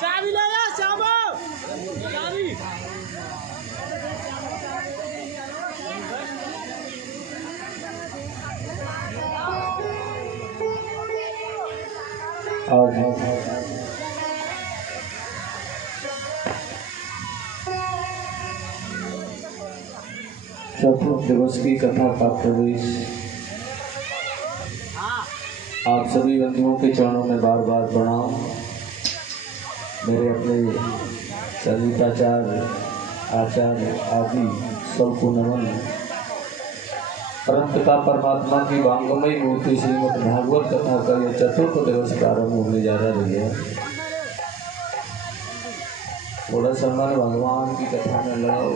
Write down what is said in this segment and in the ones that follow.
चाबी ले जा श्यामो, चाबी। चतुर्थ दिवस की कथा का प्रवेश आप सभी बंधुओं के चरणों में बार बार प्रणाम। मेरे अपने चरिताचार्य आचार्य आदि सबको नमन। परम पिता परमात्मा की वांगमयी मूर्ति श्रीमद् भागवत कथा का यह चतुर्थ दिवस प्रारंभ होने जा रही है। थोड़ा समय भगवान की कथा में लगाओ।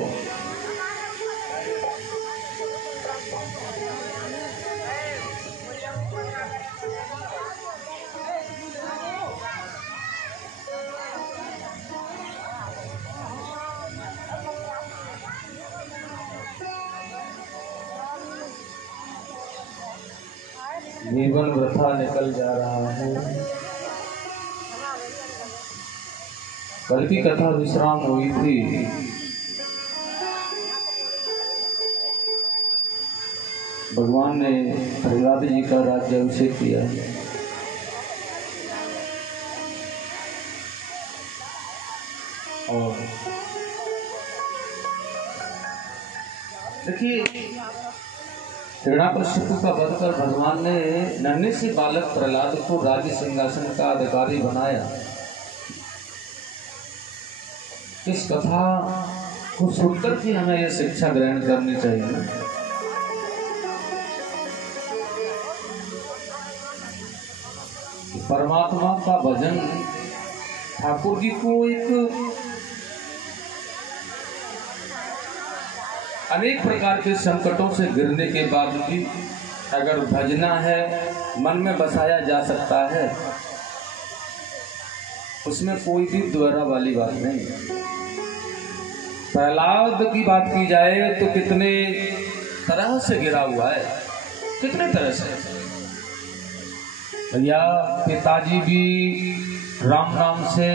जीवन वृथा निकल जा रहा है। कल की कथा विश्राम हुई थी। भगवान ने प्रहलाद जी का राज्याभिषेक किया। और देखिए हिरण्याकश्यप का वध कर भगवान ने नन्हे से बालक प्रहलाद को राज्य सिंहासन का अधिकारी बनाया। इस कथा को सुनकर के हमें यह शिक्षा ग्रहण करनी चाहिए। परमात्मा का भजन ठाकुर जी को एक अनेक प्रकार के संकटों से गिरने के बाद भी अगर भजना है, मन में बसाया जा सकता है, उसमें कोई भी द्वारा वाली बात नहीं। प्रहलाद की बात की जाए तो कितने तरह से गिरा हुआ है, कितने तरह से। भैया पिताजी भी राम नाम से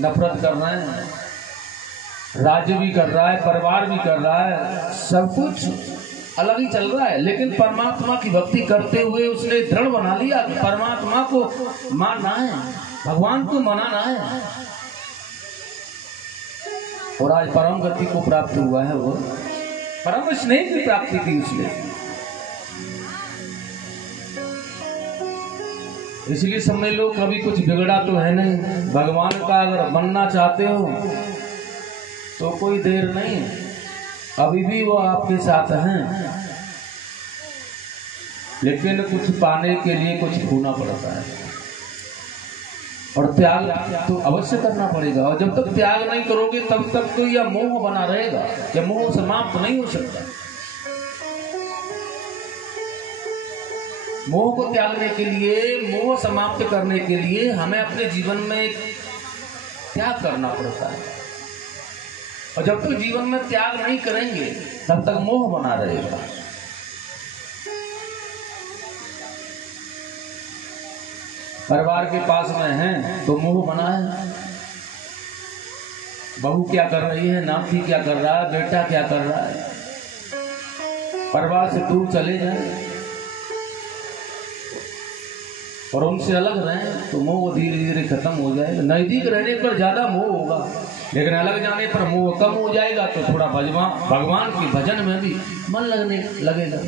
नफरत कर रहे हैं, राज्य भी कर रहा है, परिवार भी कर रहा है, सब कुछ अलग ही चल रहा है, लेकिन परमात्मा की भक्ति करते हुए उसने दृढ़ बना लिया कि परमात्मा को मानना है, भगवान को मनाना है। और आज परम गति को प्राप्त हुआ है, वो परम स्नेह की प्राप्ति की उसने। इसलिए समझ लो कभी कुछ बिगड़ा तो है नहीं। भगवान का अगर बनना चाहते हो तो कोई देर नहीं, अभी भी वो आपके साथ हैं, लेकिन कुछ पाने के लिए कुछ खोना पड़ता है और त्याग तो अवश्य करना पड़ेगा। और जब तक त्याग नहीं करोगे तब तक तो यह मोह बना रहेगा, यह मोह समाप्त नहीं हो सकता। मोह को त्यागने के लिए, मोह समाप्त करने के लिए हमें अपने जीवन में त्याग करना पड़ता है। और जब तक जीवन में त्याग नहीं करेंगे तब तक मोह बना रहेगा। परिवार के पास में हैं तो मोह बना है। बहू क्या कर रही है, नाती क्या कर रहा है, बेटा क्या कर रहा है, परिवार से दूर चले जाए और उनसे अलग रहें तो मोह धीरे धीरे खत्म हो जाएगा। नजदीक रहने पर ज्यादा मोह होगा, लेकिन अलग जाने पर मोह कम हो जाएगा तो थोड़ा भगवान के भजन में भी मन लगने लगेगा।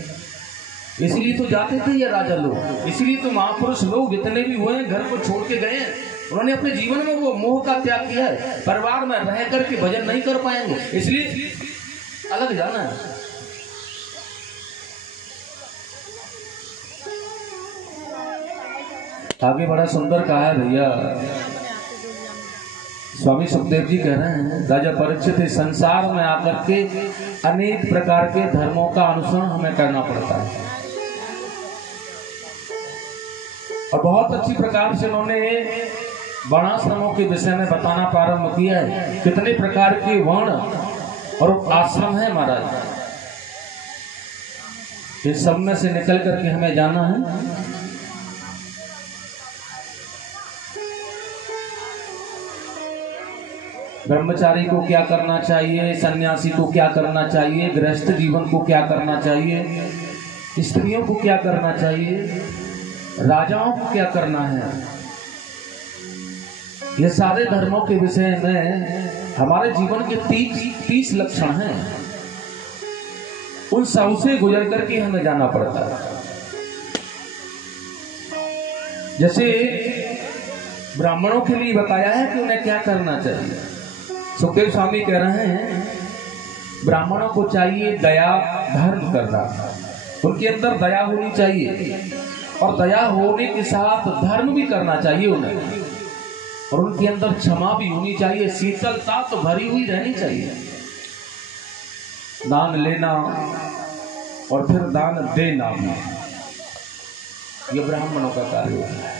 इसलिए तो जाते थे ये राजा लोग, इसलिए तो महापुरुष लोग जितने भी हुए हैं घर को छोड़ के गए हैं, उन्होंने अपने जीवन में वो मोह का त्याग किया है। परिवार में रह करके भजन नहीं कर पाएंगे, इसलिए अलग जाना है। आगे बड़ा सुंदर कहा है भैया, स्वामी सुखदेव जी कह रहे हैं, राजा परीक्षित इस संसार में आकर के अनेक प्रकार के धर्मों का अनुसरण हमें करना पड़ता है और बहुत अच्छी प्रकार से उन्होंने वर्णाश्रमों के विषय में बताना प्रारंभ किया है। कितने प्रकार के वर्ण और आश्रम है महाराज, इस सब में से निकल करके हमें जाना है। ब्रह्मचारी को क्या करना चाहिए, सन्यासी को क्या करना चाहिए, गृहस्थ जीवन को क्या करना चाहिए, स्त्रियों को क्या करना चाहिए, राजाओं को क्या करना है, ये सारे धर्मों के विषय में हमारे जीवन के 30 लक्षण हैं। उन सब से गुजर करके हमें जाना पड़ता है। जैसे ब्राह्मणों के लिए बताया है कि उन्हें क्या करना चाहिए। सुखदेव स्वामी कह रहे हैं ब्राह्मणों को चाहिए दया धर्म करना, उनके अंदर दया होनी चाहिए और दया होने के साथ धर्म भी करना चाहिए उन्हें, और उनके अंदर क्षमा भी होनी चाहिए, शीतलता तो भरी हुई रहनी चाहिए। दान लेना और फिर दान देना भी ये ब्राह्मणों का कार्य होता है।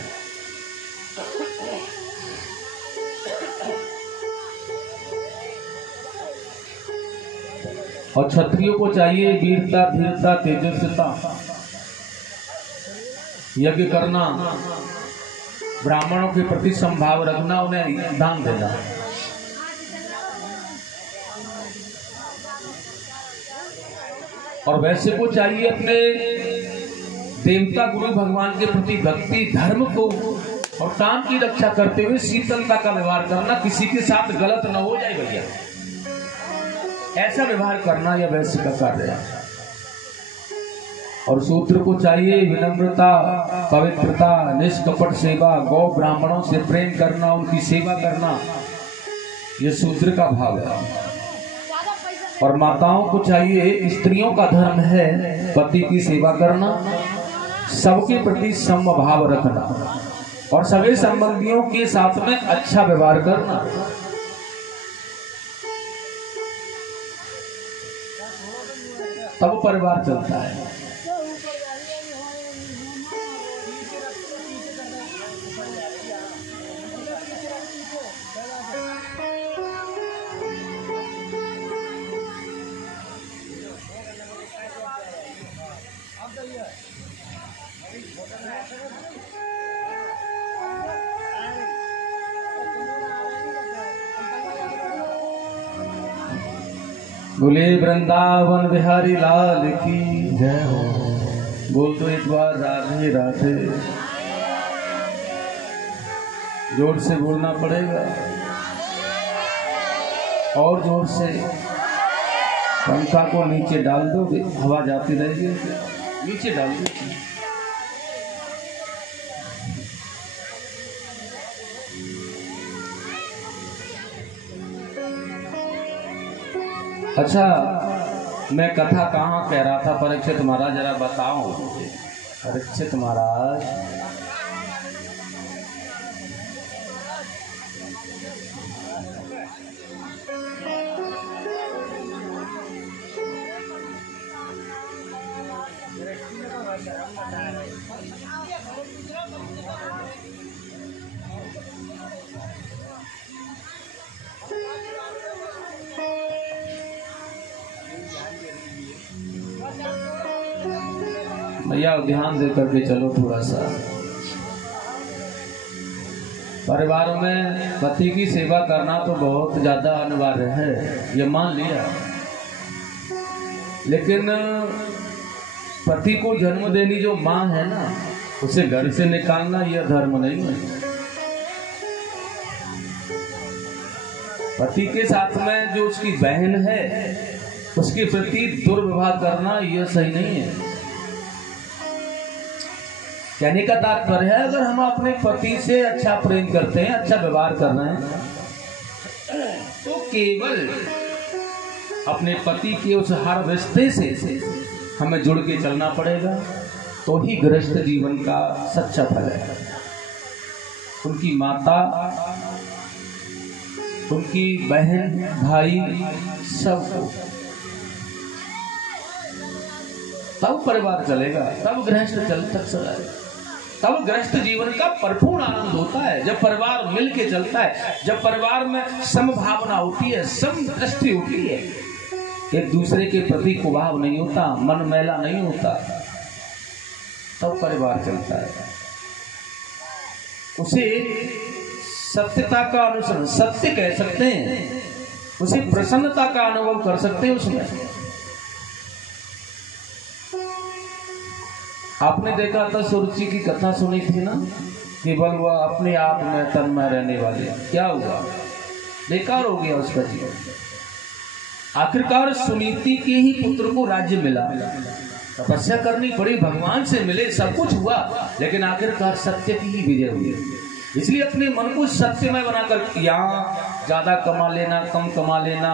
और क्षत्रियों को चाहिए वीरता धीरता तेजस्विता, यज्ञ करना, ब्राह्मणों के प्रति संभाव रखना, उन्हें दान देना। और वैश्य को चाहिए अपने देवता गुरु भगवान के प्रति भक्ति धर्म को और प्राण की रक्षा करते हुए शीतलता का व्यवहार करना, किसी के साथ गलत न हो जाए भैया, ऐसा व्यवहार करना यह वैश्य का कार्य है। और शूद्र को चाहिए विनम्रता, पवित्रता, निष्कपट सेवा, गौ ब्राह्मणों से प्रेम करना, उनकी सेवा करना, यह शूद्र का भाव है। और माताओं को चाहिए, स्त्रियों का धर्म है पति की सेवा करना, सबके प्रति समभाव रखना और सभी संबंधियों के साथ में अच्छा व्यवहार करना। तब परिवार चलता है। बोले वृंदावन बिहारी लाल की जय हो। बोल तो एक बार राधे राधे, जोर से बोलना पड़ेगा और जोर से। पंखा को नीचे डाल दो, हवा जाती रहेगी, नीचे डाल दो। अच्छा, मैं कथा कहाँ कह रहा था परीक्षित महाराज, जरा बताओ परीक्षित महाराज। भैया ध्यान दे करके चलो थोड़ा सा। परिवार में पति की सेवा करना तो बहुत ज्यादा अनिवार्य है, ये मान लिया, लेकिन पति को जन्म देनी जो माँ है ना, उसे घर से निकालना यह धर्म नहीं है। पति के साथ में जो उसकी बहन है उसके प्रति दुर्व्यवहार करना यह सही नहीं है। कहने का तात्पर्य है, अगर हम अपने पति से अच्छा प्रेम करते हैं, अच्छा व्यवहार कर रहे हैं, तो केवल अपने पति के उस हर रिश्ते से हमें जुड़ के चलना पड़ेगा, तो ही गृहस्थ जीवन का सच्चा फल है। उनकी माता, उनकी बहन, भाई, सब, तब परिवार चलेगा, तब गृहस्थ चलेगा, तब गृहस्थ जीवन का परिपूर्ण आनंद होता है। जब परिवार मिल के चलता है, जब परिवार में समभावना होती है, समदृष्टि होती है, एक दूसरे के प्रति कुभाव नहीं होता, मन मैला नहीं होता, तब परिवार चलता है। उसे सत्यता का अनुसरण, सत्य कह सकते हैं, उसे प्रसन्नता का अनुभव कर सकते हैं उसमें। आपने देखा था सुरुचि की कथा सुनी थी ना, केवल वह अपने आप में तन्मय रहने वाले, क्या हुआ? बेकार हो गया उसका जीवन। आखिरकार सुनीति के ही पुत्र को राज्य मिला, तपस्या करनी पड़ी, भगवान से मिले, सब कुछ हुआ, लेकिन आखिरकार सत्य की ही विजय हुई। इसलिए अपने मन को सत्यमय बनाकर, यहाँ ज्यादा कमा लेना, कम कमा लेना,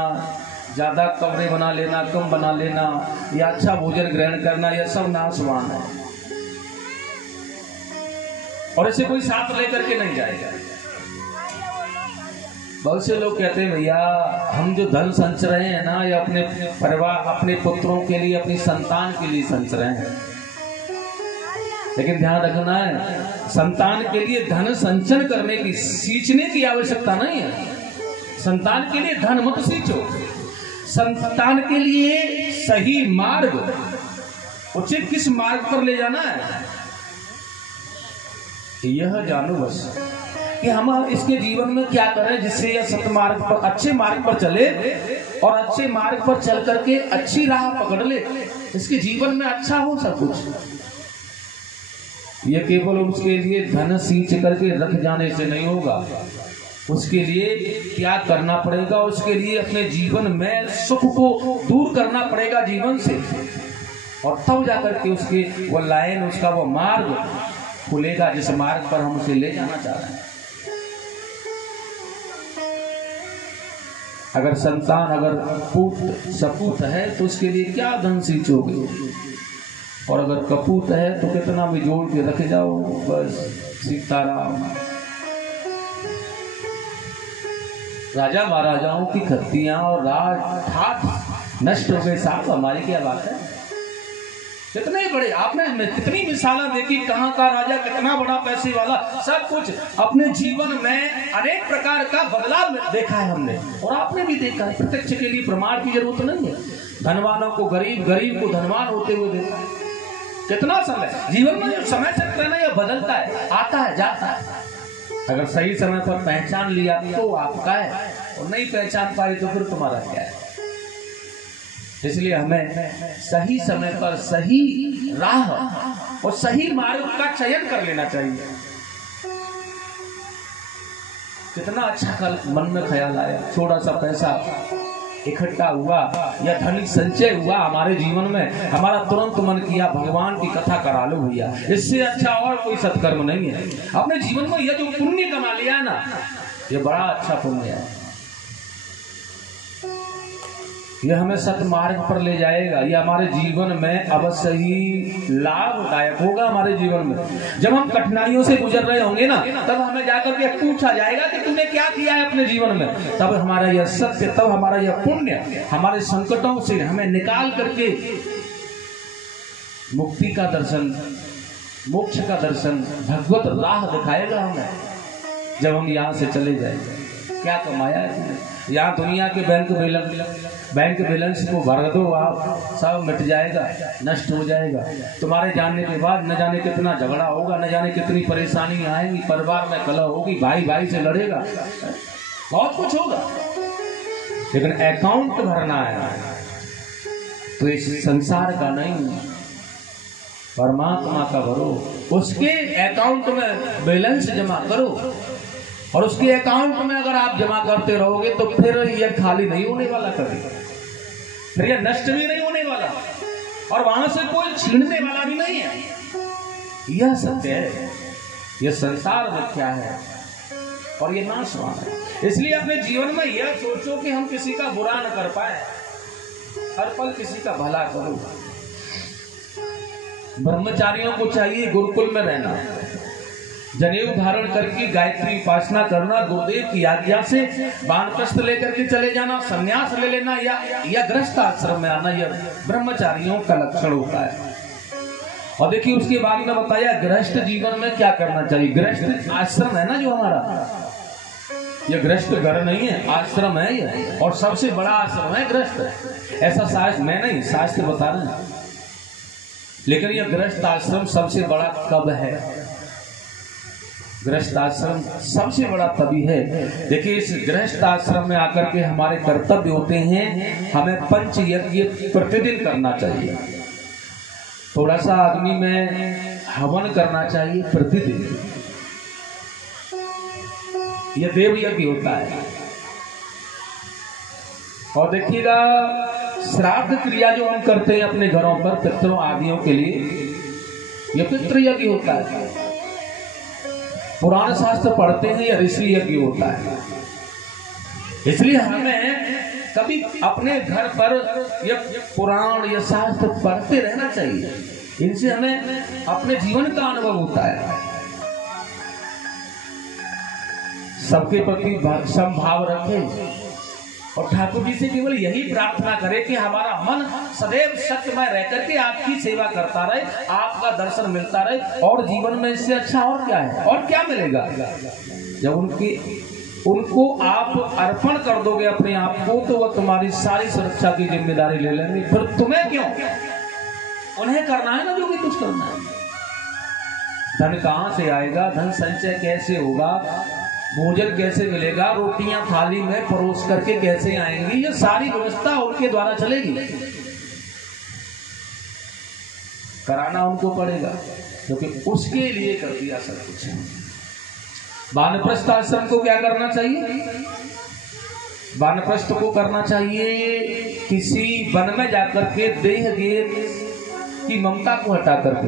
ज्यादा कमरे बना लेना, कम बना लेना, या अच्छा भोजन ग्रहण करना, यह सब नाशवान है, और इसे कोई साथ लेकर के नहीं जाएगा। बहुत से लोग कहते हैं भैया हम जो धन संच रहे हैं ना, ये अपने परिवार, अपने पुत्रों के लिए, अपनी संतान के लिए संच रहे हैं। लेकिन ध्यान रखना है, संतान के लिए धन संचन करने की, सींचने की आवश्यकता नहीं है। संतान के लिए धन मत सींचो, संतान के लिए सही मार्ग, उसे किस मार्ग पर ले जाना है यह जानो बस, कि हम इसके जीवन में क्या करें जिससे यह सतमार्ग पर, अच्छे मार्ग पर चले, और अच्छे मार्ग पर चल करके अच्छी राह पकड़ ले, इसके जीवन में अच्छा हो सब कुछ। यह केवल उसके लिए धन सींच करके रख जाने से नहीं होगा, उसके लिए क्या करना पड़ेगा, उसके लिए अपने जीवन में सुख को दूर करना पड़ेगा जीवन से, और तब जाकर के उसके वो लाइन, उसका वो मार्ग खुलेगा जिस मार्ग पर हम उसे ले जाना चाह रहे हैं। अगर संतान, अगर पूत सपूत है तो उसके लिए क्या धन सींचोगे, और अगर कपूत है तो कितना भी जोड़ के रख जाओ, बस सीताराम। राजा महाराजाओं की खत्तियां और राज ठाठ नष्ट हो गए साहब, हमारी क्या बात है। कितने बड़े, आपने कितनी मिसालें देखी, कहाँ का राजा कितना बड़ा पैसे वाला, सब कुछ अपने जीवन में अनेक प्रकार का बदलाव देखा है हमने, और आपने भी देखा है। प्रत्यक्ष के लिए प्रमाण की जरूरत नहीं है। धनवानों को गरीब, गरीब को धनवान होते हुए देखा। कितना समय जीवन में जो समय चलता है ना, यह बदलता है, आता है, जाता है। अगर सही समय पर पहचान लिया तो आपका है, और नहीं पहचान पाई तो फिर तुम्हारा क्या है। इसलिए हमें सही समय पर सही राह और सही मार्ग का चयन कर लेना चाहिए। कितना अच्छा कल मन में ख्याल आया, थोड़ा सा पैसा इकट्ठा हुआ या धन संचय हुआ हमारे जीवन में, हमारा तुरंत मन किया भगवान की कथा करा लो भैया, इससे अच्छा और कोई सत्कर्म नहीं है। अपने जीवन में यह जो पुण्य कमा लिया ना, ये बड़ा अच्छा पुण्य है। यह हमें सतमार्ग पर ले जाएगा, यह हमारे जीवन में अवश्य ही लाभदायक होगा। हमारे जीवन में जब हम कठिनाइयों से गुजर रहे होंगे ना, तब हमें जाकर के पूछा जाएगा कि तूने क्या किया है अपने जीवन में, तब हमारा यह सत्य, तब हमारा यह पुण्य हमारे संकटों से हमें निकाल करके मुक्ति का दर्शन, मोक्ष का दर्शन, भगवत राह दिखाएगा हमें। जब हम यहाँ से चले जाएंगे, क्या कमाया है यहाँ, दुनिया के बैंक बैलेंस को भर दो आप, सब मिट जाएगा, नष्ट हो जाएगा। तुम्हारे जाने के बाद न जाने कितना झगड़ा होगा, न जाने कितनी परेशानी आएंगी, परिवार में कलह होगी, भाई भाई से लड़ेगा, बहुत कुछ होगा। लेकिन अकाउंट भरना है तो इस संसार का नहीं, परमात्मा का भरो, उसके अकाउंट में बैलेंस जमा करो, और उसके अकाउंट में अगर आप जमा करते रहोगे तो फिर यह खाली नहीं होने वाला कभी, फिर यह नष्ट भी नहीं होने वाला, और वहां से कोई छीनने वाला भी नहीं है। यह सत्य है, यह संसार मिथ्या है और यह नाशवान है। इसलिए अपने जीवन में यह सोचो कि हम किसी का बुरा न कर पाए, हर पल किसी का भला करो। ब्रह्मचारियों को चाहिए गुरुकुल में रहना, जनेऊ धारण करके गायत्री उपासना करना, गुरुदेव की आज्ञा से वानप्रस्थ लेकर के चले जाना, संन्यास ले लेना, या गृहस्थ आश्रम में आना, यह ब्रह्मचारियों का लक्षण होता है। और देखिए उसके बाद में बताया गृहस्थ जीवन में क्या करना चाहिए। गृहस्थ आश्रम है ना जो हमारा, ये गृहस्थ घर नहीं है, आश्रम है ये, और सबसे बड़ा आश्रम है गृहस्थ। ऐसा शास्त्र मैं नहीं, शास्त्र बता रहे हैं। लेकिन यह गृहस्थ आश्रम सबसे बड़ा कब है? गृहस्थ आश्रम सबसे बड़ा तभी है। देखिए इस गृहस्थ आश्रम में आकर के हमारे कर्तव्य होते हैं, हमें पंच यज्ञ प्रतिदिन करना चाहिए। थोड़ा सा अग्नि में हवन करना चाहिए प्रतिदिन, यह देव यज्ञ होता है। और देखिएगा श्राद्ध क्रिया जो हम करते हैं अपने घरों पर पितरों आदियों के लिए, यह पितृ यज्ञ होता है। पुराण शास्त्र पढ़ते हैं, यह ऋषि यज्ञ होता है। इसलिए हमें कभी अपने घर पर यह पुराण या शास्त्र पढ़ते रहना चाहिए। इनसे हमें अपने जीवन का अनुभव होता है। सबके प्रति समभाव रखें और ठाकुर जी से केवल यही प्रार्थना करें कि हमारा मन सदैव सत्यमय रहकर के आपकी सेवा करता रहे, आपका दर्शन मिलता रहे। और जीवन में इससे अच्छा और क्या है, और क्या मिलेगा? जब उनको आप अर्पण कर दोगे अपने आप को, तो वह तुम्हारी सारी सुरक्षा की जिम्मेदारी ले लेंगे। फिर तुम्हें क्यों, उन्हें करना है ना जो भी कुछ करना है। धन कहां से आएगा, धन संचय कैसे होगा, भोजन कैसे मिलेगा, रोटियां थाली में परोस करके कैसे आएंगी, ये सारी व्यवस्था उनके द्वारा चलेगी। कराना उनको पड़ेगा, क्योंकि उसके लिए कर दिया सब कुछ। वानप्रस्थ आश्रम को क्या करना चाहिए? वानप्रस्थ को करना चाहिए किसी वन में जाकर के देह गेह की ममता को हटा करके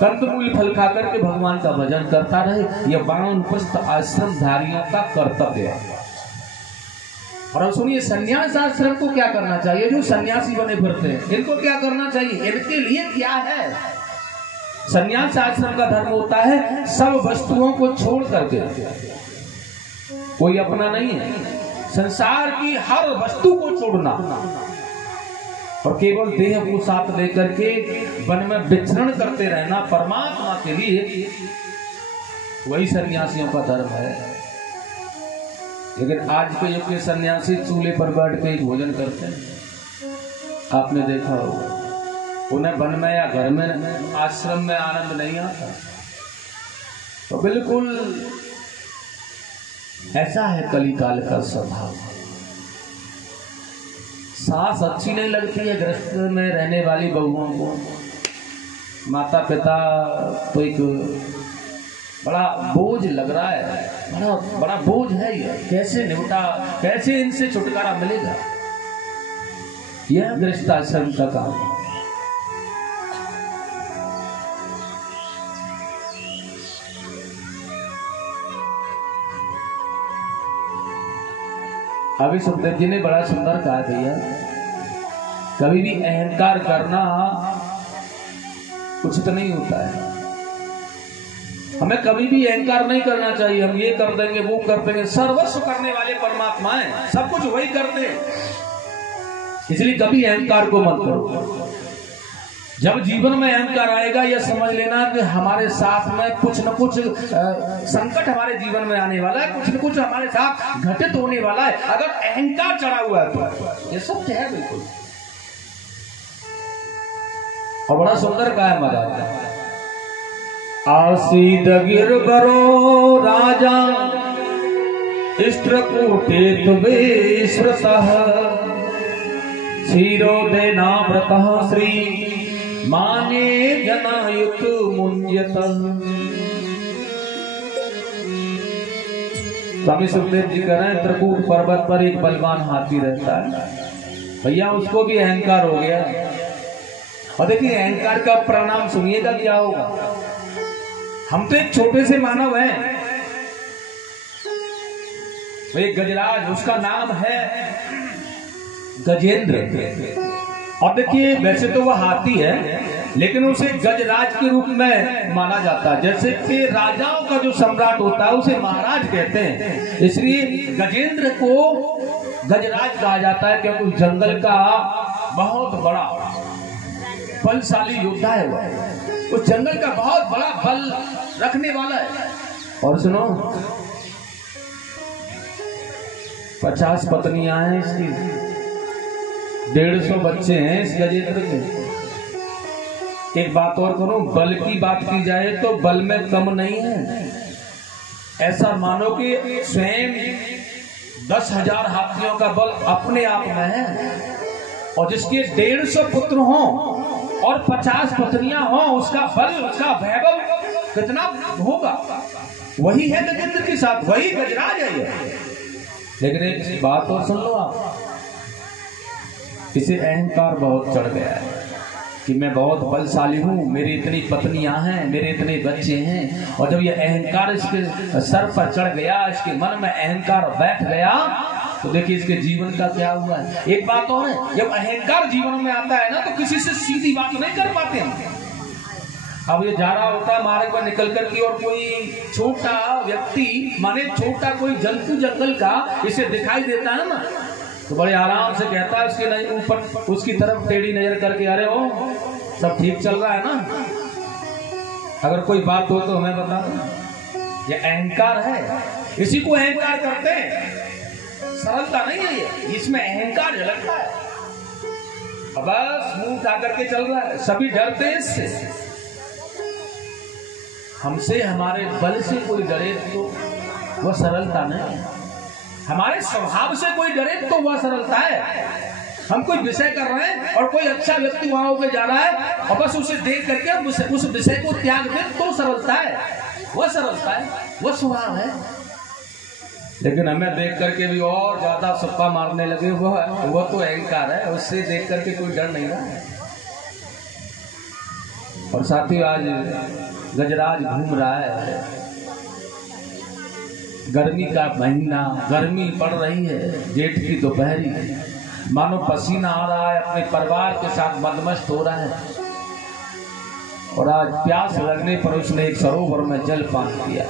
कंदमूल फल खा करके भगवान का भजन करता रहे। यह वानप्रस्थ आश्रम धारियों का कर्तव्य है। और अब सुनिए संन्यास आश्रम को क्या करना चाहिए? जो सन्यासी बने फिरते हैं इनको क्या करना चाहिए? इनके लिए क्या है? संन्यास आश्रम का धर्म होता है सब वस्तुओं को छोड़ करके, कोई अपना नहीं है, संसार की हर वस्तु को छोड़ना और केवल देह को साथ लेकर के वन में विचरण करते रहना परमात्मा के लिए, वही सन्यासियों का धर्म है। लेकिन आज के युग के सन्यासी चूल्हे पर बैठ के भोजन करते हैं, आपने देखा होगा। उन्हें वन में या घर में आश्रम में आनंद नहीं आता। तो बिल्कुल ऐसा है कलिकाल का स्वभाव। सास अच्छी नहीं लगती है गृहस्थ में रहने वाली बहुओं को, माता पिता तो एक बड़ा बोझ लग रहा है, बड़ा बोझ है ये। कैसे निपटा, कैसे इनसे छुटकारा मिलेगा? यह गृहस्थ आश्रम का काम है। अभी सुखदेव जी ने बड़ा सुंदर कहा भैया, कभी भी अहंकार करना उचित नहीं होता है। हमें कभी भी अहंकार नहीं करना चाहिए। हम ये कर देंगे, वो कर देंगे। सर्वस्व करने वाले परमात्मा हैं, सब कुछ वही करते हैं। इसलिए कभी अहंकार को मत करो। जब जीवन में अहंकार आएगा, यह समझ लेना कि हमारे साथ में कुछ न कुछ संकट हमारे जीवन में आने वाला है, कुछ न कुछ हमारे साथ घटित होने वाला है। अगर अहंकार चढ़ा हुआ है तो ये सत्य है बिल्कुल। और बड़ा सुंदर कहा है महाराज, आसीद गिरबरो राजा इष्ट्रकूटे तुवेश्वतः क्षीरोदयनाव्रतः श्री माने जनायुत मुंजत। स्वामी सुखदेव जी कह रहे हैं, त्रिकूट पर्वत पर एक बलवान हाथी रहता है भैया, उसको भी अहंकार हो गया। और देखिए अहंकार का परिणाम सुनिएगा क्या होगा। हम तो एक छोटे से मानव हैं, एक गजराज, उसका नाम है गजेंद्र। और देखिए वैसे तो वह हाथी है, लेकिन उसे गजराज के रूप में माना जाता है। जैसे कि राजाओं का जो सम्राट होता है उसे महाराज कहते हैं, इसलिए गजेंद्र को गजराज कहा जाता है, क्योंकि उस जंगल का बहुत बड़ा बलशाली योद्धा है वह। उस जंगल का बहुत बड़ा बल रखने वाला है। और सुनो, 50 पत्नियां हैं इसकी, 150 बच्चे हैं इस गजेंद्र के। एक बात और करूं, बल की बात की जाए तो बल में कम नहीं है। ऐसा मानो कि स्वयं 10,000 हाथियों का बल अपने आप में है, और जिसके 150 पुत्र हों और 50 पत्नियां हों, उसका बल, उसका वैभव कितना होगा। वही है गजेंद्र के साथ, वही गजराज है ये। लेकिन एक बात और सुन लो आप, इसे अहंकार बहुत चढ़ गया है कि मैं बहुत बलशाली हूँ, मेरी इतनी पत्नियां हैं, मेरे इतने बच्चे हैं। और जब ये अहंकार इसके सर पर चढ़ गया, इसके मन में अहंकार बैठ गया, तो देखिए इसके जीवन का क्या हुआ है। एक बात और है, जब अहंकार जीवन में आता है ना, तो किसी से सीधी बात नहीं कर पाते हैं। अब ये जा रहा होता है मार्ग पर निकल कर की, और कोई छोटा व्यक्ति, माने छोटा कोई जंतु जंगल का इसे दिखाई देता है ना, तो बड़े आराम से कहता है उसके नहीं ऊपर, उसकी तरफ टेढ़ी नजर करके, अरे ओ सब ठीक चल रहा है ना, अगर कोई बात हो तो हमें बता दो। ये अहंकार है, इसी को अहंकार करते हैं। सरलता नहीं है ये, इसमें अहंकार झलकता है। अब बस मुंह उठा करके चल रहा है, सभी डरते हैं इससे। हमसे, हमारे बल से कोई डरे तो वह सरलता नहीं है। हमारे स्वभाव से कोई डरे तो वह सरलता है। हम कोई विषय कर रहे हैं और कोई अच्छा व्यक्ति वहां होकर जा रहा है और बस उसे देख करके उस विषय को त्याग दे तो सरलता है, वह सरलता है, वह स्वभाव है। लेकिन हमें देख करके भी और ज्यादा सप्पा मारने लगे, वह तो अहंकार है, उससे देख करके कोई डर नहीं रहा है। और साथियों, आज गजराज घूम रहा है, गर्मी का महीना, गर्मी पड़ रही है, जेठ की दोपहरी, मानो पसीना आ रहा है, अपने परिवार के साथ मदमस्त हो रहा है। और आज प्यास लगने पर उसने एक सरोवर में जल पान किया।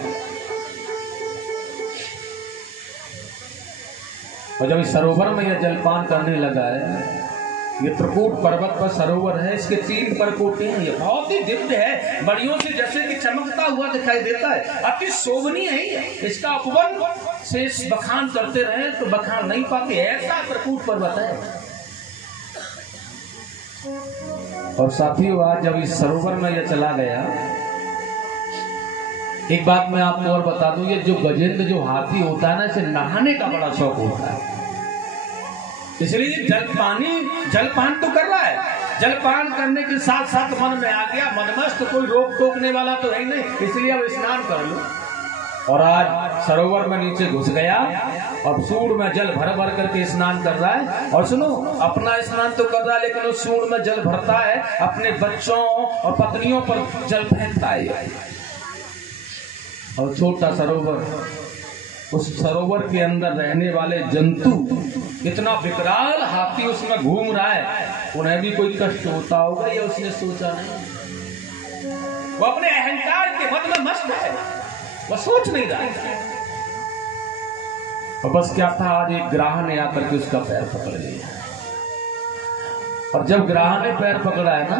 और जब इस सरोवर में यह जलपान करने लगा है, ये त्रिकूट पर्वत पर सरोवर है, इसके 3 परकोटे हैं, ये बहुत ही दिव्य है, बड़ियों से जैसे कि चमकता हुआ दिखाई देता है, अति शोभनीय है ये। इसका उपवन से बखान करते रहे तो बखान नहीं पाते, ऐसा त्रिकूट पर्वत है। और साथियों, आज जब इस सरोवर में यह चला गया, एक बात मैं आपको और बता दूं, ये जो गजेंद्र, जो हाथी होता है ना, इसे नहाने का बड़ा शौक होता है। इसलिए जलपान तो कर रहा है, जलपान करने के साथ साथ मन में आ गया, मनमस्त, कोई रोक टोकने वाला तो है नहीं, इसलिए अब स्नान कर लो। और आज सरोवर में नीचे घुस गया और सूंड में जल भर भर करके स्नान कर रहा है। और सुनो, अपना स्नान तो कर रहा है, लेकिन उस सूंड में जल भरता है, अपने बच्चों और पत्नियों पर जल फेंकता है। और छोटा सरोवर, उस सरोवर के अंदर रहने वाले जंतु, इतना विकराल हाथी उसमें घूम रहा है, उन्हें भी कोई कष्ट होता होगा, ये उसने सोचा नहीं। वो अपने अहंकार के मद में मस्त है, वो सोच नहीं रहा है। और बस क्या था, आज एक ग्राह ने आकर के उसका पैर पकड़ लिया। और जब ग्राह ने पैर पकड़ा है ना,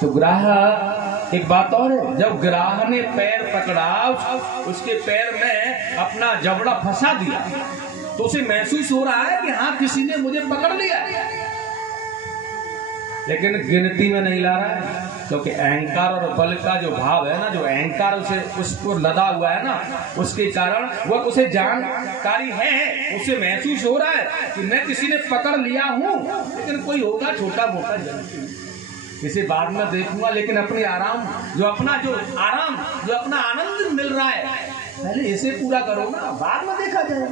तो ग्राह, एक बात और है, जब ग्राह ने पैर पकड़ा, उसके पैर में अपना जबड़ा फंसा दिया, तो उसे महसूस हो रहा है कि हाँ, किसी ने मुझे पकड़ लिया, लेकिन गिनती में नहीं ला रहा है, क्योंकि अहंकार और बल का जो भाव है ना, जो अहंकार उसको लदा हुआ है ना, उसके कारण वह उसे जानकारी है, उसे महसूस हो रहा है कि मैं किसी ने पकड़ लिया हूं, लेकिन कोई होगा छोटा मोटा जंतु, इसे बाद में देखूंगा, लेकिन अपने आराम, जो अपना आनंद मिल रहा है, पहले इसे पूरा करो ना, बाद में देखा जाएगा।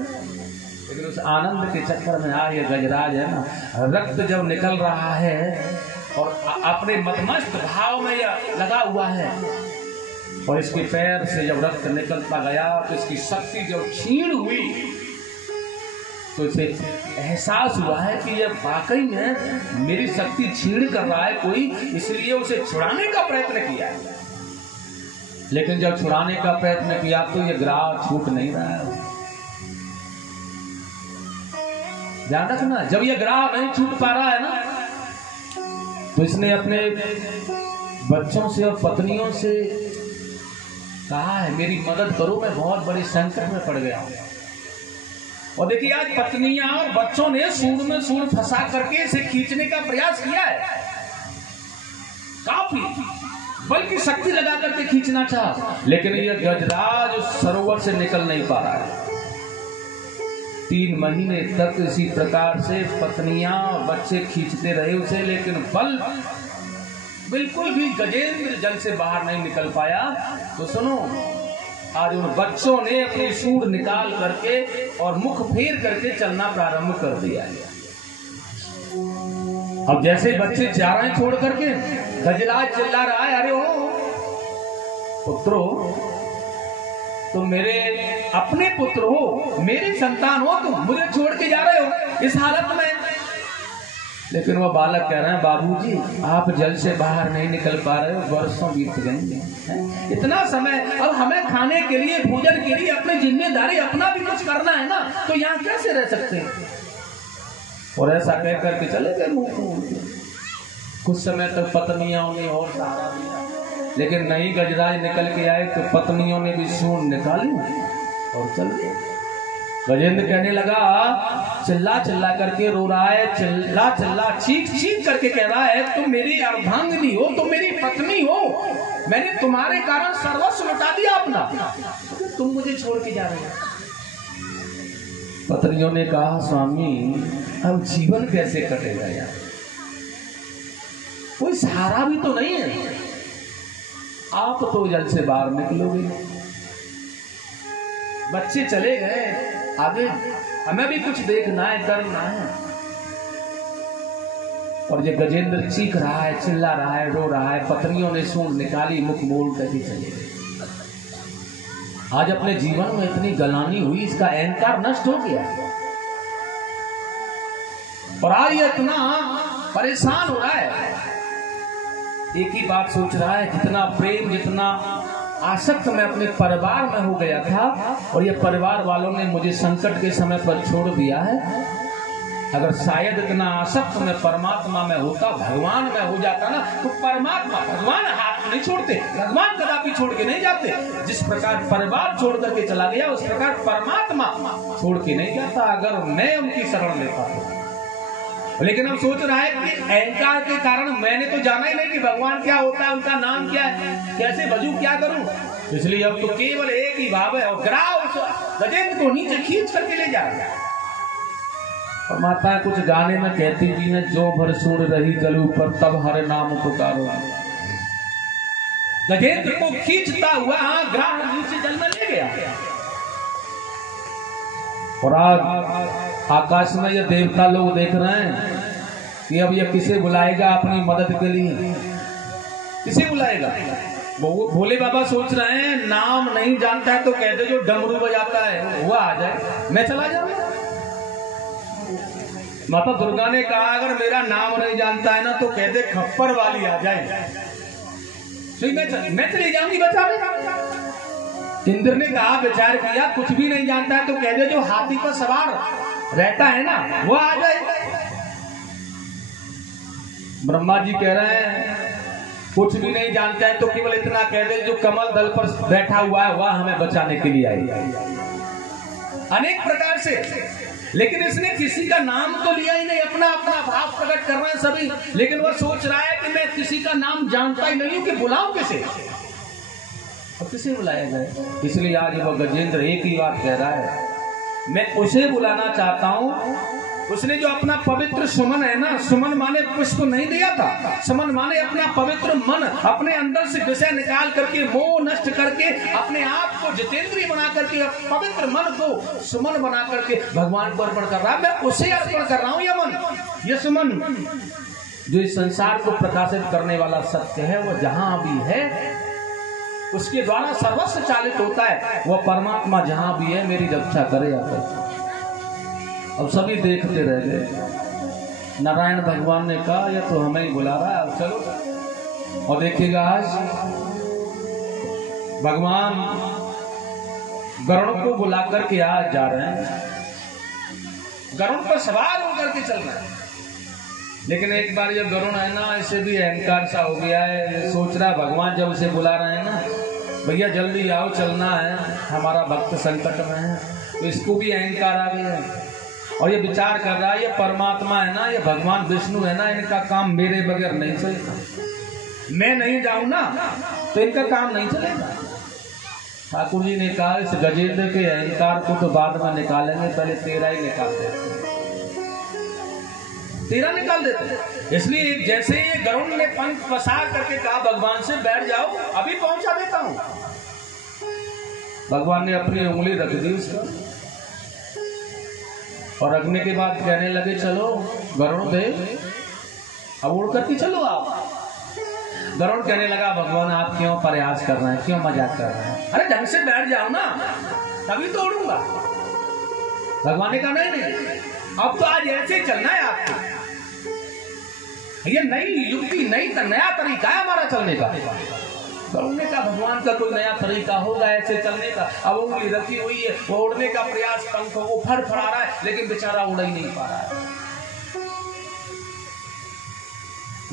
लेकिन उस आनंद के चक्कर में ये गजराज है ना, रक्त जब निकल रहा है और अपने मदमस्त भाव में यह लगा हुआ है, और इसके पैर से जब रक्त निकलता गया तो इसकी शक्ति जब क्षीण हुई, तो इसे एहसास हुआ है कि यह वाकई में मेरी शक्ति क्षीण कर रहा है कोई, इसलिए उसे छुड़ाने का प्रयत्न किया। लेकिन जब छुड़ाने का प्रयत्न किया तो यह ग्राह छूट नहीं रहा है। ध्यान रखना, जब यह ग्राह नहीं छूट पा रहा है ना, तो इसने अपने बच्चों से और पत्नियों से कहा है मेरी मदद करो, मैं बहुत बड़े संकट में पड़ गया हूं। और देखिए आज पत्नियां और बच्चों ने सूंड में सूंड फंसा करके इसे खींचने का प्रयास किया है, काफी बल्कि शक्ति लगा करके खींचना चाहा, लेकिन यह गजराज उस सरोवर से निकल नहीं पा रहा है। 3 महीने तक इसी प्रकार से पत्नियां और बच्चे खींचते रहे उसे, लेकिन बल बिल्कुल भी गजेंद्र जल से बाहर नहीं निकल पाया। तो सुनो, आज उन बच्चों ने अपनी सूंड निकाल करके और मुख फेर करके चलना प्रारंभ कर दिया। अब जैसे बच्चे जा रहे हैं छोड़ करके, गजराज चिल्ला रहा है, अरे ओ पुत्रो, तुम मेरे अपने पुत्र हो, मेरी संतान हो, तुम मुझे छोड़ के जा रहे हो इस हालत में। लेकिन वह बालक कह रहे हैं बाबूजी आप जल से बाहर नहीं निकल पा रहे हो, वर्षों बीत गए, इतना समय, अब हमें खाने के लिए भोजन के लिए अपनी जिम्मेदारी अपना भी कुछ करना है ना, तो यहाँ कैसे रह सकते हैं। और ऐसा कह करके चले गए मुंह खोल के। कुछ समय तक पत्नियों ने और सहारा दिया, लेकिन नहीं गजराज निकल के आए तो पत्नियों ने भी सूंड निकाली और चल गए। गजेंद्र कहने लगा, चिल्ला चिल्ला करके रो रहा है, चिल्ला चिल्ला चीख चीख करके कह रहा है, तुम मेरी अर्धांगिनी हो, तुम मेरी पत्नी हो, मैंने तुम्हारे कारण सर्वस्व लुटा दिया अपना, तुम मुझे छोड़ के जा रहे हो। पत्नियों ने कहा, स्वामी अब जीवन कैसे कटेगा यार, कोई सहारा भी तो नहीं है, आप तो जल से बाहर निकलोगे। बच्चे चले गए, आगे हमें भी कुछ देखना है, करना है। और ये गजेंद्र चीख रहा है, चिल्ला रहा है, रो रहा है। पत्नियों ने सूंड निकाली, मुख मोड़ करके चले गए। आज अपने जीवन में इतनी गलानी हुई, इसका अहंकार नष्ट हो गया और आज ये इतना परेशान हो रहा है, एक ही बात सोच रहा है, जितना प्रेम, जितना आसक्त मैं अपने परिवार में हो गया था और ये परिवार वालों ने मुझे संकट के समय पर छोड़ दिया है, अगर शायद इतना आसक्त मैं परमात्मा में होता, भगवान में हो जाता ना, तो परमात्मा, भगवान हाथ नहीं छोड़ते, भगवान कदापि छोड़ के नहीं जाते। जिस प्रकार परिवार छोड़ करके चला गया, उस प्रकार परमात्मा छोड़ के नहीं जाता अगर मैं उनकी शरण लेता तो। लेकिन हम सोच रहा है कि अहंकार के कारण मैंने तो जाना ही नहीं कि भगवान क्या होता है, उनका नाम क्या है, कैसे भजूं, क्या करूं, इसलिए अब तो केवल एक ही भाव है और गिराओ गजेंद्र को नीचे खींच करके ले जा रहा है। और माता कुछ गाने में कहती भी है, जो भर सुन रही जल ऊपर तब हर नाम पुकारो। गजेंद्र को खींचता हुआ ग्राम नीचे जल में ले गया और आज आकाश में ये देवता लोग देख रहे हैं कि अब ये किसे बुलाएगा अपनी मदद के लिए, किसे बुलाएगा। वो भोले बाबा सोच रहे हैं, नाम नहीं जानता है तो कह दे जो डमरू बजाता है वो आ जाए, मैं चला जाऊंगा। माता दुर्गा ने कहा, अगर मेरा नाम नहीं जानता है ना तो कह दे खप्पर वाली आ जाए, तो मैं चली जाऊंगी बचाने। इंद्र ने कहा, विचार किया, कुछ भी नहीं जानता है तो कह दे जो हाथी पर सवार रहता है ना वो आ जाए। ब्रह्मा जी कह रहे हैं, कुछ भी नहीं जानता है तो केवल इतना कह दे जो कमल दल पर बैठा हुआ है वह हमें बचाने के लिए आई। अनेक प्रकार से, लेकिन इसने किसी का नाम तो लिया ही नहीं, अपना अपना भाव प्रकट कर रहे हैं सभी, लेकिन वह सोच रहा है कि मैं किसी का नाम जानता ही नहीं हूं कि बुलाऊं किसे, और किसे बुलाया जाए। इसलिए आज वह गजेंद्र एक ही बात कह रहा है, मैं उसे बुलाना चाहता हूं, उसने जो अपना पवित्र सुमन है ना, सुमन माने पुष्प नहीं दिया था, सुमन माने अपना पवित्र मन, अपने अंदर से विषय निकाल करके, मोह नष्ट करके, अपने आप को जितेंद्रिय बना करके, पवित्र मन को सुमन बना करके भगवान को अर्पण कर रहा है। मैं उसे अर्पण कर रहा हूं ये मन, ये सुमन, जो इस संसार को प्रकाशित करने वाला सत्य है, वो जहां भी है उसके द्वारा सर्वस्व चालित होता है, वह परमात्मा जहां भी है मेरी रक्षा करे आकर। अब सभी देखते रह गए। नारायण भगवान ने कहा, यह तो हमें ही बुला रहा है, अब चलो। और देखिएगा आज भगवान गरुड़ को बुला करके आज जा रहे हैं, गरुड़ पर सवार होकर के चल रहे हैं। लेकिन एक बार जब गरुण है ना, ऐसे भी अहंकार सा हो गया है, सोच रहा भगवान जब उसे बुला रहे हैं ना, भैया जल्दी आओ चलना है, हमारा भक्त संकट में है, तो इसको भी अहंकार आ गया है और ये विचार कर रहा है ये परमात्मा है ना, ये भगवान विष्णु है ना, इनका काम मेरे बगैर नहीं चलेगा, मैं नहीं जाऊं ना तो इनका काम नहीं चलेगा। ठाकुर जी ने कहा इस गजेंद्र के अहंकार को तो बाद में निकालेंगे, पहले तेरा ही निकाल देते, तेरा निकाल देते। इसलिए जैसे ये गरुड़ ने पंख पसार करके कहा भगवान से बैठ जाओ, अभी पहुंचा देता हूं, भगवान ने अपनी उंगली रख दी उसका और रखने के बाद कहने लगे चलो गरुड़ देव अब उड़ करके चलो आप। गरुड़ कहने लगा भगवान आप क्यों प्रयास कर रहे हैं, क्यों मजाक कर रहे हैं, अरे ढंग से बैठ जाओ ना तभी तो उड़ूंगा। भगवान ने कहा नहीं अब तो आज ऐसे ही चलना है आपको, ये नई युक्ति नया तरीका है हमारा चलने का। गरुड़ ने कहा भगवान का कोई नया तरीका होगा ऐसे चलने का, अब उंगली रखी हुई है, वो उड़ने का प्रयास पंख वो फड़फड़ा रहा है लेकिन बेचारा उड़ ही नहीं पा रहा है।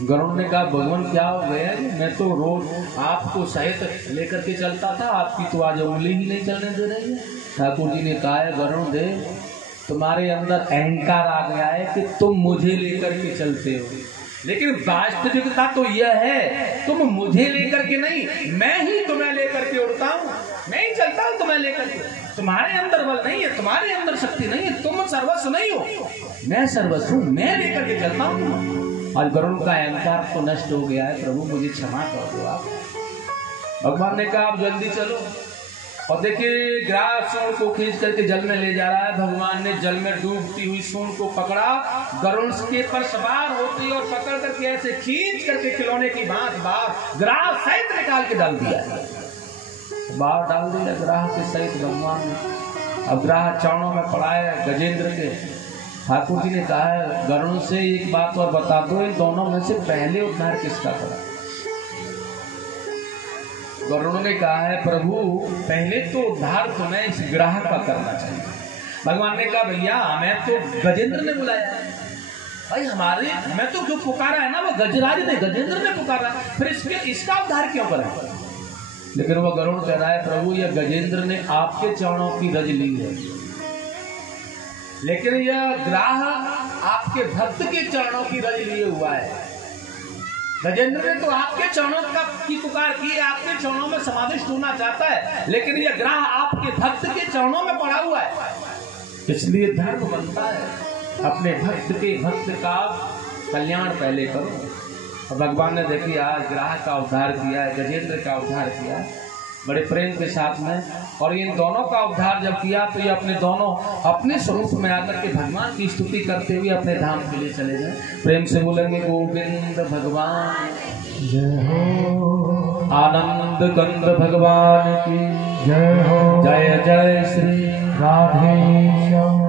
गरुड़ ने कहा भगवान क्या हो गया, मैं तो रोज आपको सहित लेकर के चलता था, आपकी तो आज उंगली ही नहीं चलने दे रही है। ठाकुर जी ने कहा है गरुड़ देव तुम्हारे अंदर अहंकार आ गया है कि तुम मुझे लेकर के चलते हो, लेकिन वास्तविकता तो यह है तुम मुझे लेकर के नहीं, मैं ही तुम्हें लेकर के उड़ता हूँ, मैं ही चलता हूँ तुम्हें लेकर के। तुम्हारे अंदर बल नहीं है, तुम्हारे अंदर शक्ति नहीं है, तुम सर्वस्व नहीं हो, मैं सर्वस्व हूँ, मैं लेकर के चलता हूँ। आज गरुड़ का अहंकार तो नष्ट हो गया है, प्रभु मुझे क्षमा कर दो आप। भगवान ने कहा आप जल्दी चलो और देखिए ग्राह सूंड को खींच करके जल में ले जा रहा है। भगवान ने जल में डूबती हुई सूंड को पकड़ा, गरुड़ के पर सवार होती और पकड़ करके ऐसे खींच करके खिलौने की बात बाहर ग्राह सहित निकाल के डाल दिया, बाहर डाल दिया ग्राह के सहित भगवान ने। अब ग्राह चरणों में पड़ा है गजेंद्र के। ठाकुर जी ने कहा है गरुड़ से एक बात और बता दो, इन दोनों में से पहले उद्धार किसका करा। गरुड़ ने कहा है प्रभु पहले तो उद्धार तुम्हें इस ग्राह का करना चाहिए। भगवान ने कहा भैया हमें तो गजेंद्र ने बुलाया भाई, हमारे हमें तो जो पुकारा है ना वो गजराज ने गजेंद्र ने पुकारा, फिर इसका उद्धार क्यों करें। लेकिन वो गरुड़ कह रहा है प्रभु यह गजेंद्र ने आपके चरणों की रज ली है, लेकिन यह ग्राह आपके भक्त के चरणों की रज लिए हुआ है। गजेंद्र ने तो आपके चरणों की पुकार की है, आपके चरणों में समाविष्ट होना चाहता है, लेकिन यह ग्राह आपके भक्त के चरणों में पड़ा हुआ है। इसलिए धर्म बनता है अपने भक्त का कल्याण पहले करो। और भगवान ने देखिए आज ग्राह का उद्धार किया है, गजेंद्र का उद्धार किया है बड़े प्रेम के साथ में, और इन दोनों का उद्धार जब किया तो ये अपने दोनों अपने स्वरूप में आकर के भगवान की स्तुति करते हुए अपने धाम के लिए चले गए। प्रेम से बोलेंगे गोविंद भगवान जय हो, आनंद कंद भगवान की जय हो, जय जय श्री राधेश्याम।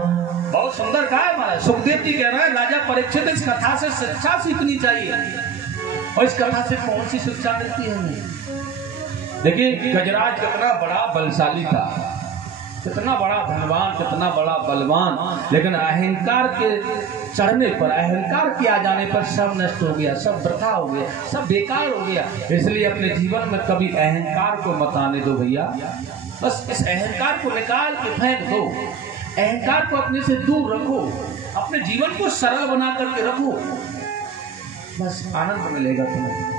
बहुत सुंदर कहा है महाराज। सुखदेव जी कह रहे हैं राजा परीक्षित इस कथा से शिक्षा सीखनी चाहिए, और इस कथा से कौन सी शिक्षा मिलती है हमें। देखिए गजराज कितना बड़ा बलशाली था, कितना बड़ा धनवान, कितना बड़ा बलवान, लेकिन अहंकार के चढ़ने पर, अहंकार के आ जाने पर सब नष्ट हो गया, सब वृथा हो गया, सब बेकार हो गया। इसलिए अपने जीवन में कभी अहंकार को मत आने दो भैया, बस इस अहंकार को निकाल के फेंक दो, अहंकार को अपने से दूर रखो, अपने जीवन को सरल बना करके रखो, बस आनंद मिलेगा तुम्हें।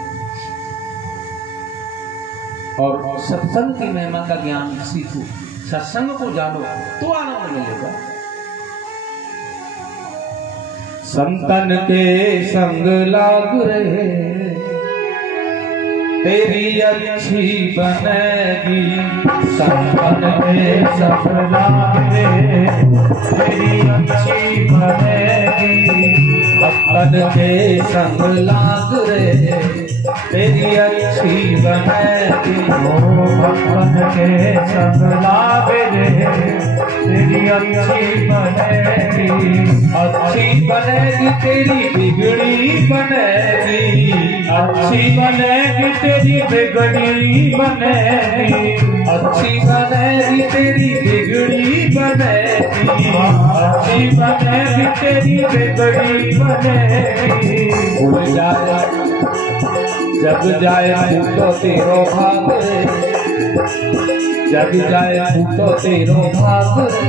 और सत्संग की महिमा का ज्ञान सीखो, सत्संग को जानो तो आनंद मिलेगा। संतन के संग लाग रहे तेरी अच्छी बनेगी, संतन के संग लाग रहे तेरी अच्छी बनेगी, भक्तन के संग लाग रहे तेरी अच्छी बनेगी, भक्तन के संग लाग रहे तेरी अच्छी बनेगी, अच्छी बनेगी तेरी बिगड़ी बनेगी, अच्छी बनेगी तेरी बिगड़ी बनेगी, अच्छी बनेगी तेरी बिगड़ी बनेगी, अच्छी अच्छी बनेगी तेरी बिगड़ी बनेगी। भूल जाए जग जाए तो तेरो भाग रे, जग जाए तो तेरो भाग रे,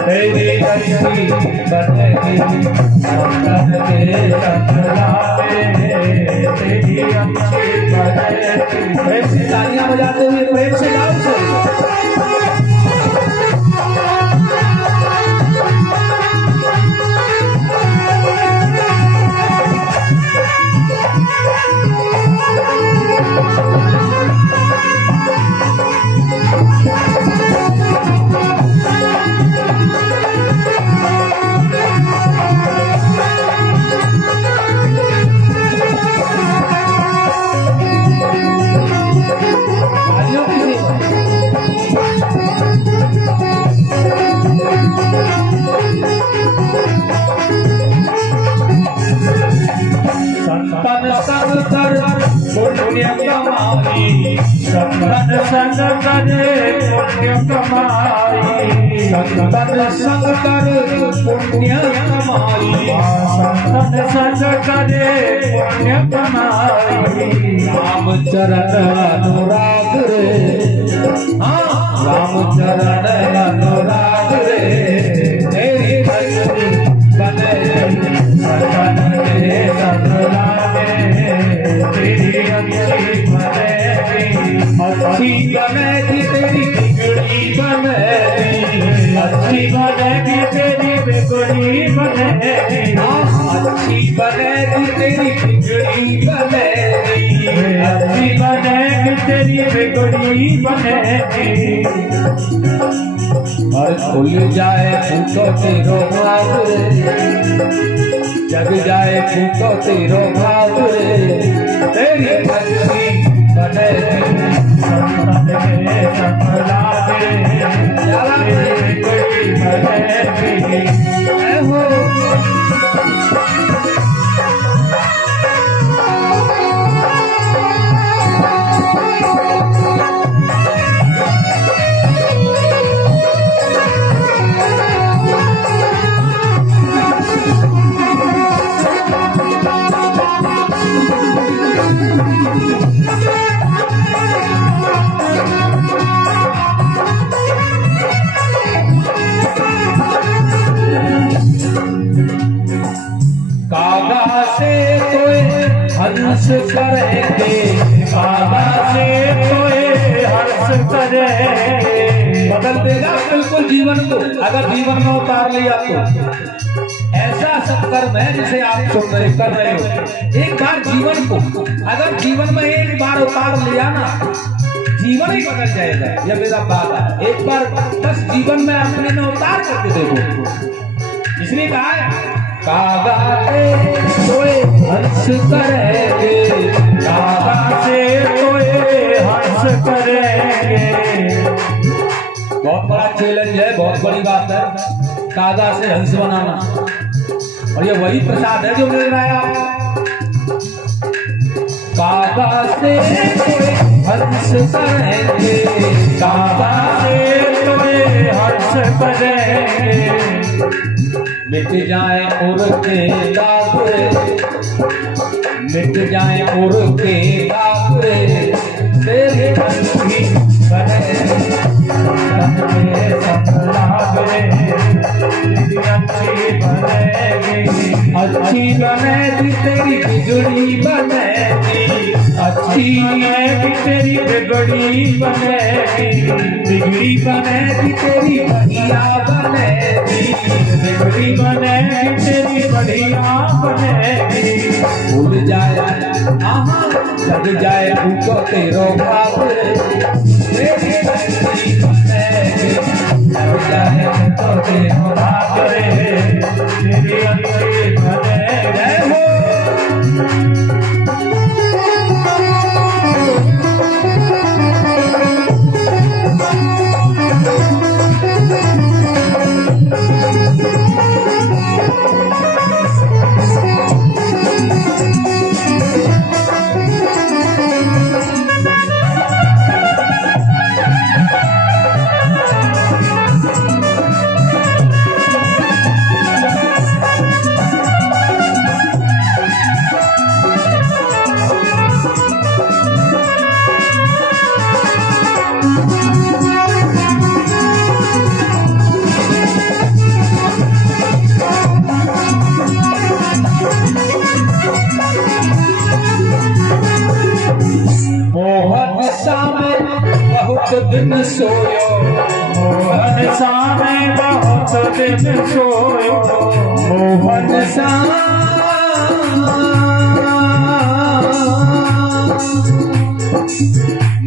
तेरी अच्छी बनेगी संतन के सतला में, तेरी अच्छी बनेगी। प्रेम से तालियां बजाते हुए प्रेम से गाओ से। पुण्य कमाई संतन संग करे पुण्य कमाई, संतन संग कर पुण्य कमाई, संतन संग करे पुण्य कमाई। राम चरण अनुराग रे, राम चरण अनुराग रे, तेरी भक्ति बने संतन के सतला में, तेरी अच्छी बनेगी। अच्छी बनेगी तेरी बिगड़ी बनेगी, अच्छी बनेगी तेरी बिगड़ी बनेगी। अच्छी बनेगी तेरी बिगड़ी बनेगी, अच्छी बनेगी तेरी बिगड़ी बनेगी। और खुल जाए फूको तेरो भाग रे, जग जाए फूको तेरो भाग रे, तेरी भक्ति बनेगी संतन के सतला में, तेरी बिगड़ी बनेगी। कागा से कोई हंस करेंगे, कागा से कोई हर्ष करेंगे। बदल देगा बिल्कुल जीवन को अगर जीवन में उतार लिया तो। ऐसा सत्कर्म है जिसे आप सुन रहे कर रहे हो। एक बार जीवन को अगर जीवन में एक बार उतार लिया ना, जीवन ही बदल जाएगा। यह मेरा बात है। एक बार बस जीवन में अपने में उतार करके देखो। इसलिए कहा है कागा से कोई हंस करेंगे, कागा से कोई हंस करेंगे। बहुत बड़ा चैलेंज है, बहुत बड़ी बात है कागा से हंस बनाना। और ये वही प्रसाद है जो मिल रहा है आपको। कागा से कोई हंस करेंगे, कागा से कोई हंस करेंगे। मिट जाए उर के दाग रे, मिट जाए उर के दाग रे, तेरी भक्ति बने संतन के सतला में, तेरी अच्छी बनेगी। अच्छी बनेगी तेरी बिगड़ी बनेगी, अच्छी बनेगी तेरी बिगड़ी बनेगी। बिगड़ी बनेगी तेरी बढ़िया बनेगी, बिगड़ी बनेगी तेरी बढ़िया बनेगी। भूल जाए जग जाए उनको तेरो भाग रे, तेरी भक्ति बनेगी, जग जाए उनको तेरो भाग रे, तेरी अच्छी बनेगी। जय हो। बहुत दिन सोयो मोहन सा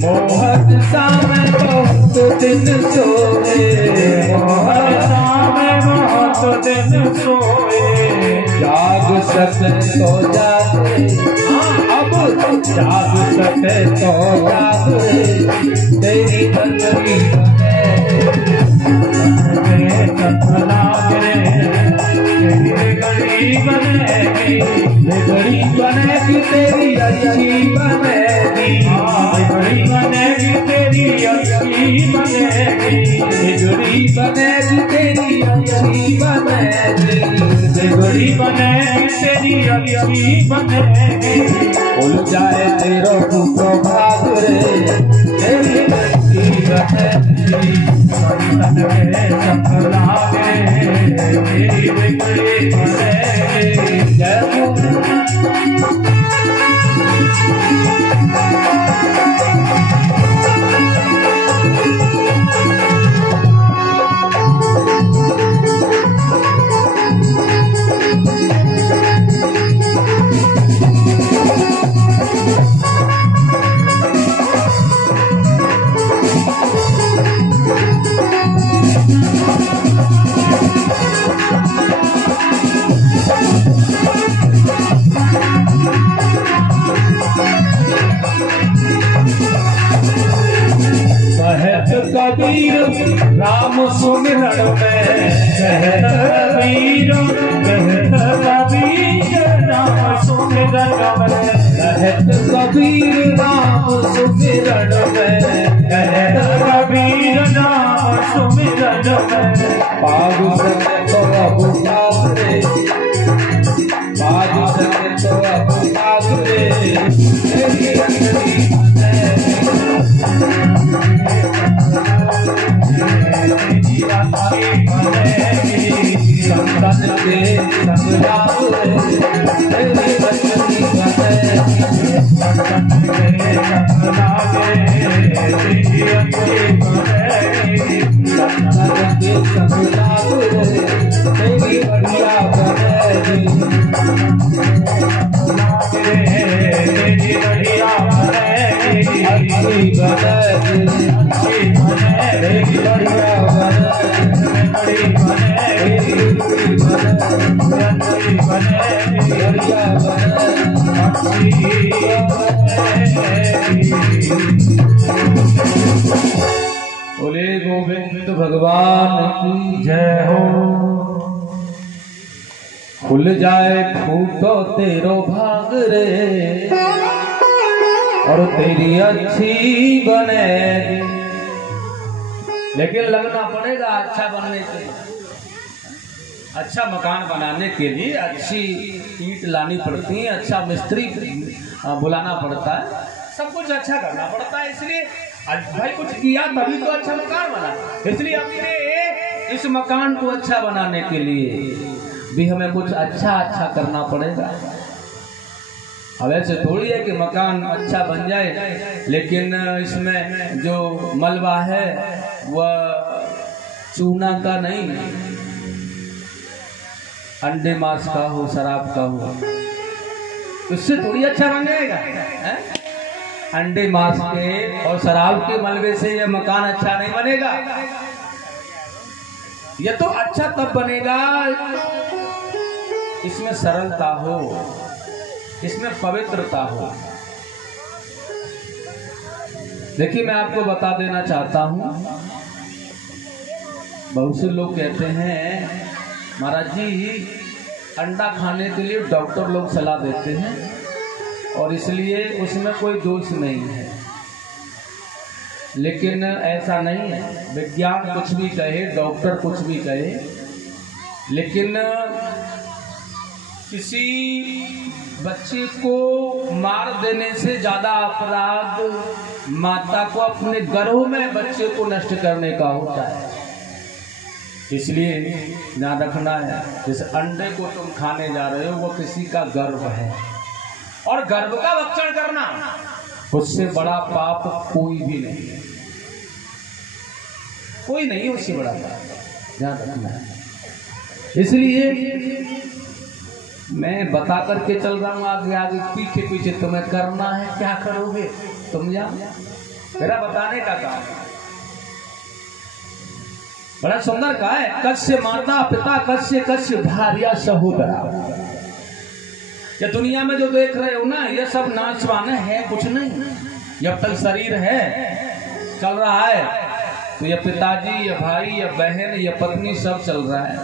मोहन सा में बहुत दिन सोए मोहन सा में बहुत दिन सोए जाग सके तो जागे अब जाग सके तो जागे तेरी बंदगी गरीब बनेगी तेरी अच्छी बनेगी गरीब बनेगी तेरी अच्छी बनेगी गरीब बनेगी तेरी अच्छी बनेगी गरीब बनेगी तेरी अच्छी बनेगी भूल जाए तेरो टूटो भाग रे तेरी अच्छी बनेगी तेरी बिगड़ी बनेगी जय कबीर राम सुमिरन में कहत कबीर राम सुमिरन में कहत कबीर राम सुमिरन में कहत कबीर राम सुमिरन में पागु सके तो अब पागरे पागु सके तो अब पागरे तेरी रंगनी संतन के संग जाओ तेरी बचनी बनेगी संतन के संग लागे तेरी अच्छी बनेगी संतन के संग जाओ तेरी बढ़िया बनेगी तेरी बढ़िया बनेगी अच्छी बनेगी अच्छी बनेगी बढ़िया बोले गोविंद भगवान की जय हो। खुल जाए फूटो तेरो भाग रे और तेरी अच्छी बनेगी लेकिन लगना पड़ेगा अच्छा बनने के लिए अच्छा मकान बनाने के लिए अच्छी ईंट लानी पड़ती है अच्छा मिस्त्री बुलाना पड़ता है सब कुछ अच्छा करना पड़ता है इसलिए भाई कुछ किया तभी तो अच्छा मकान बना इसलिए अपने इस मकान को अच्छा बनाने के लिए भी हमें कुछ अच्छा अच्छा करना पड़ेगा। अब ऐसे थोड़ी है कि मकान अच्छा बन जाए लेकिन इसमें जो मलबा है वह चूना का नहीं अंडे मांस का हो शराब का हो उससे थोड़ी अच्छा बन जाएगा है? अंडे मांस के और शराब के मलबे से यह मकान अच्छा नहीं बनेगा। यह तो अच्छा तब बनेगा इसमें सरलता हो इसमें पवित्रता हो। देखिए मैं आपको बता देना चाहता हूं बहुत से लोग कहते हैं महाराज जी अंडा खाने के लिए डॉक्टर लोग सलाह देते हैं और इसलिए उसमें कोई दोष नहीं है लेकिन ऐसा नहीं है। विज्ञान कुछ भी कहे डॉक्टर कुछ भी कहे लेकिन किसी बच्चे को मार देने से ज्यादा अपराध माता को अपने गर्भ में बच्चे को नष्ट करने का होता है। इसलिए ध्यान रखना है जिस अंडे को तुम खाने जा रहे हो वो किसी का गर्भ है और गर्भ का भक्षण करना उससे बड़ा पाप कोई भी नहीं उससे बड़ा पाप। ध्यान रखना है। इसलिए मैं बता करके चल रहा हूँ, आगे आगे पीछे पीछे तुम्हें करना है, क्या करोगे तुम जान, मेरा बताने का काम। बड़ा सुंदर कहा है, कस्य माता पिता कस्य कस्य भार्या सहोदरा। ये दुनिया में जो देख रहे हो ना, ये सब नाचवाने है कुछ नहीं। जब तक शरीर है चल रहा है तो ये पिताजी या भाई या बहन या पत्नी सब चल रहा है,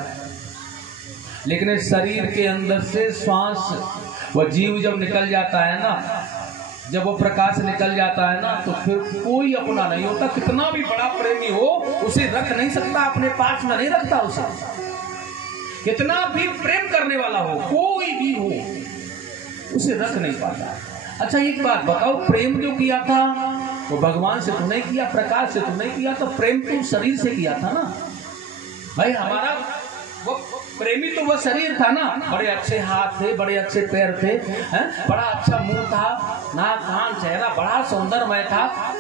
लेकिन इस शरीर के अंदर से श्वास व जीव जब निकल जाता है ना, जब वो प्रकाश निकल जाता है ना, तो फिर कोई अपना नहीं होता। कितना भी बड़ा प्रेमी हो उसे रख नहीं सकता, अपने पास में नहीं रखता उसे। कितना भी प्रेम करने वाला हो, कोई भी हो, उसे रख नहीं पाता। अच्छा एक बात बताओ, प्रेम जो किया था वो भगवान से तो नहीं किया, प्रकाश से तो नहीं किया, तो प्रेम तो शरीर से किया था ना भाई। हमारा वो प्रेमी तो वो शरीर था ना, बड़े अच्छे हाथ थे, बड़े अच्छे पैर थे, बड़ा अच्छा मुंह था, नाक कान चेहरा बड़ा सुंदरमय था,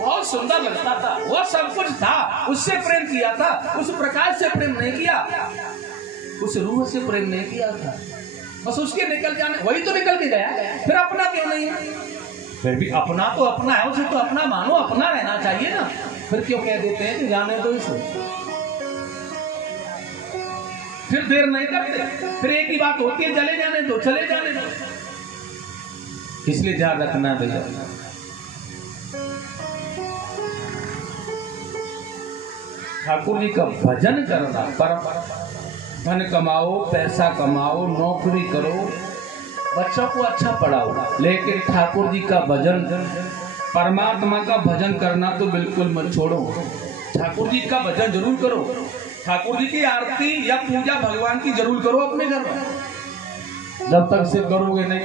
बहुत सुंदर लगता था, वो सब कुछ था, उससे प्रेम किया था। उस प्रकाश से प्रेम नहीं किया, उस रूह से प्रेम नहीं किया था, बस उसके निकल जाने, वही तो निकल के गया, फिर अपना क्यों नहीं है? फिर भी अपना तो अपना है, उसे तो अपना मानो, अपना रहना चाहिए ना। फिर क्यों कह देते हैं कि जाने दो इसे, फिर देर नहीं करते, फिर एक ही बात होती है, चले जाने दो, चले जाने दो। इसलिए ध्यान रखना भैया, ठाकुर जी का भजन करना, पर धन कमाओ, पैसा कमाओ, नौकरी करो, बच्चों को अच्छा पढ़ाओ, लेकिन ठाकुर जी का भजन, परमात्मा का भजन करना तो बिल्कुल मत छोड़ो। ठाकुर जी का भजन जरूर करो, ठाकुर जी की आरती या पूजा भगवान की जरूर करो अपने घर में। जब तक सिर्फ करोगे नहीं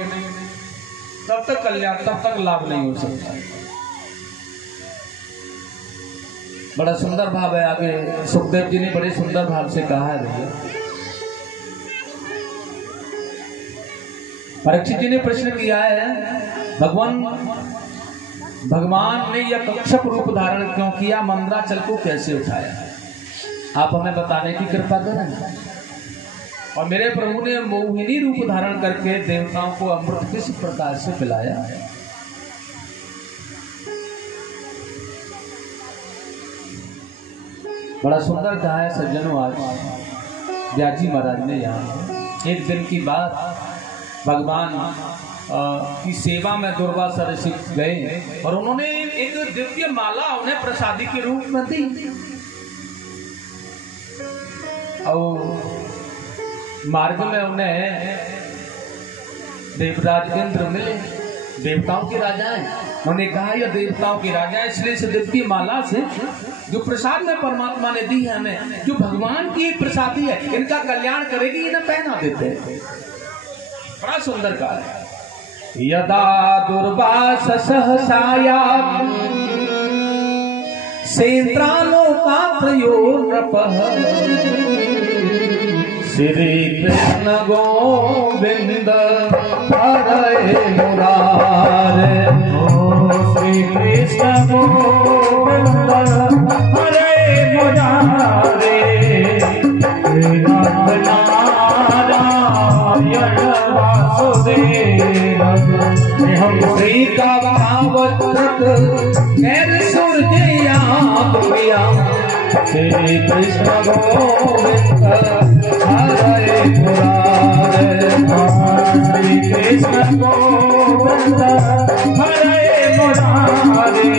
तब तक कल्याण, तब तक लाभ नहीं हो सकता। बड़ा सुंदर भाव है, आगे सुखदेव जी ने बड़े सुंदर भाव से कहा है भैया। परीक्षित जी ने प्रश्न किया है, भगवान ने यह कक्षप रूप धारण क्यों किया, मंदराचल को कैसे उठाया, आप हमें बताने की कृपा करें। और मेरे प्रभु ने मोहिनी रूप धारण करके देवताओं को अमृत किस प्रकार से पिलाया। बड़ा सुंदर कहा है सज्जनों, आज व्यास जी महाराज ने यहाँ एक दिन की बात, भगवान की सेवा में दुर्वासा ऋषि गए और उन्होंने एक दिव्य माला उन्हें प्रसादी के रूप में दी। और मार्ग में उन्हें देवराज इंद्र मिले, देवताओं के राजा हैं। उन्होंने कहा यह देवताओं के राजा है, इसलिए इस दिव्य माला से जो प्रसाद में परमात्मा ने दी है हमें, जो भगवान की प्रसादी है, इनका कल्याण करेगी, इन्हें पहना देते हैं। बड़ा सुंदर कहा है, यदा दुर्वास सहसाया सेन्द्रालोकात्रयो नृपः श्री कृष्ण गोविंद हरे मुरारे। श्री कृष्ण गोविंद हरे मुरारे, वासुदेव हम श्री का भावत्रत मेरे सूर्य प्रिया। श्री कृष्ण गोविंद हरे मुरारे, श्री कृष्ण गोविंद हरे मुरारे,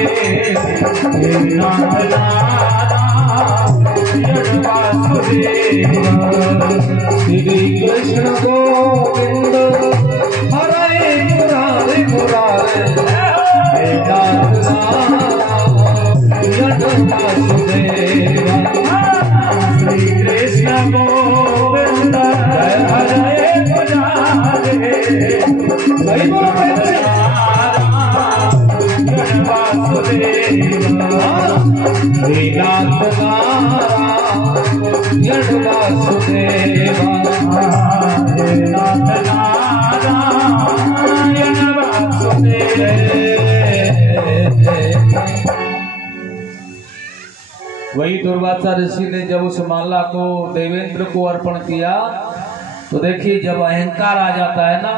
नाथ वासुदेव। श्री कृष्ण गोविंद हरे मुरारे मुरारे, नाथ वासुदेव। श्री कृष्ण गोविंद हरे मुरारे, वही दुर्वासा ऋषि ने जब उस माला को देवेंद्र को अर्पण किया तो देखिए जब अहंकार आ जाता है ना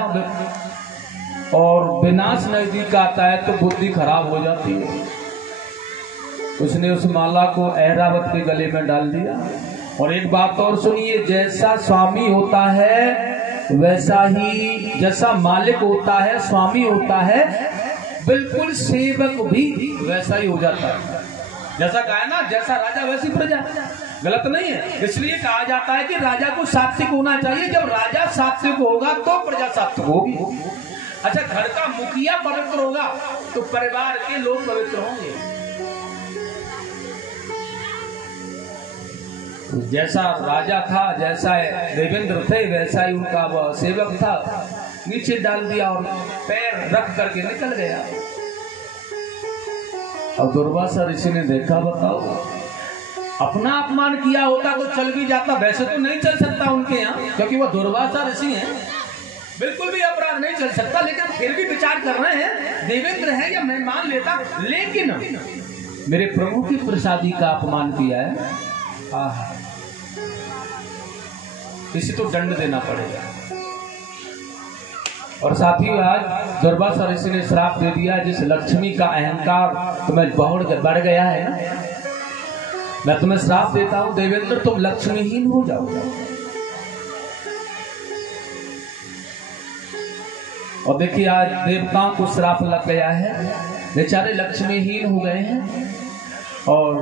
और विनाश नजदीक आता है तो बुद्धि खराब हो जाती है। उसने उस माला को ऐरावत के गले में डाल दिया। और एक बात और सुनिए, जैसा स्वामी होता है वैसा ही, जैसा मालिक होता है स्वामी होता है, बिल्कुल सेवक भी वैसा ही हो जाता है। जैसा कहा है ना, जैसा राजा वैसी प्रजा, गलत नहीं है। इसलिए कहा जाता है कि राजा को सात्विक होना चाहिए। जब राजा सात्विक होगा तो प्रजा सात्विक होगी। अच्छा, घर का मुखिया पवित्र होगा तो परिवार के लोग पवित्र होंगे। जैसा राजा था, जैसा देवेंद्र थे, वैसा ही उनका वह सेवक था। नीचे डाल दिया और पैर रख करके निकल गया। अब दुर्वासा ऋषि ने देखा, बताओ, अपना अपमान किया होता तो चल भी जाता, वैसे तो नहीं चल सकता उनके यहाँ, क्योंकि वो दुर्वासा ऋषि हैं, बिल्कुल भी अपराध नहीं चल सकता। लेकिन फिर भी विचार कर रहे हैं, देवेंद्र है या मैं मान लेता, लेकिन मेरे प्रभु की प्रसादी का अपमान किया है, इसे तो दंड देना पड़ेगा। और साथ ही आज दुर्वासा ऋषि ने श्राप दे दिया, जिस लक्ष्मी का अहंकार तुम्हें बढ़ गया है ना, मैं तुम्हें श्राप देता हूं देवेंद्र, तुम लक्ष्मीहीन हो जाओगे। और देखिए आज देवताओं को श्राप लग गया है, बेचारे लक्ष्मीहीन हो गए हैं। और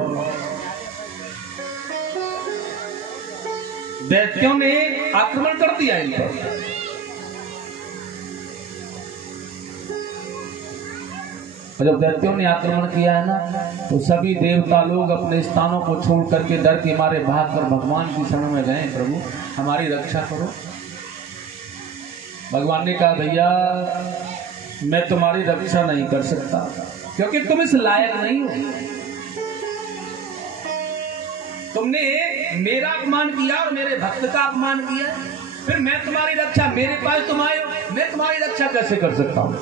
दैत्यों ने आक्रमण कर दिया इन पर। और जब दैत्यों ने आक्रमण किया है ना, तो सभी देवता लोग अपने स्थानों को छोड़ करके डर के मारे भागकर भगवान की शरण में गए, प्रभु हमारी रक्षा करो। भगवान ने कहा, भैया मैं तुम्हारी रक्षा नहीं कर सकता, क्योंकि तुम इस लायक नहीं हो। तुमने मेरा अपमान किया और मेरे भक्त का अपमान किया, फिर मैं तुम्हारी रक्षा, मेरे पास तुम आए हो, मैं तुम्हारी रक्षा कैसे कर सकता हूं?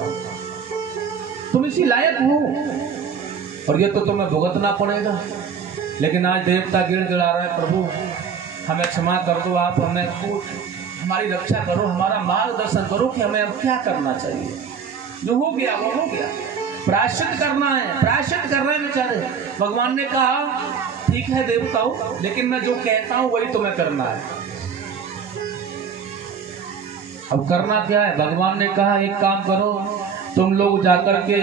तुम इसी लायक हो, और ये तो तुम्हें भुगतना पड़ेगा। लेकिन आज देवता गिड़गिड़ा रहा है, प्रभु हमें क्षमा कर दो, आप हमें हमारी रक्षा करो, हमारा मार्गदर्शन करो कि हमें अब क्या करना चाहिए। जो हो गया वो हो गया, प्रायश्चित करना है, प्रायश्चित कर रहे हैं बेचारे। भगवान ने कहा, ठीक है देवताओं, लेकिन मैं जो कहता हूं वही तुम्हें करना है। अब करना क्या है? भगवान ने कहा, एक काम करो, तुम लोग जाकर के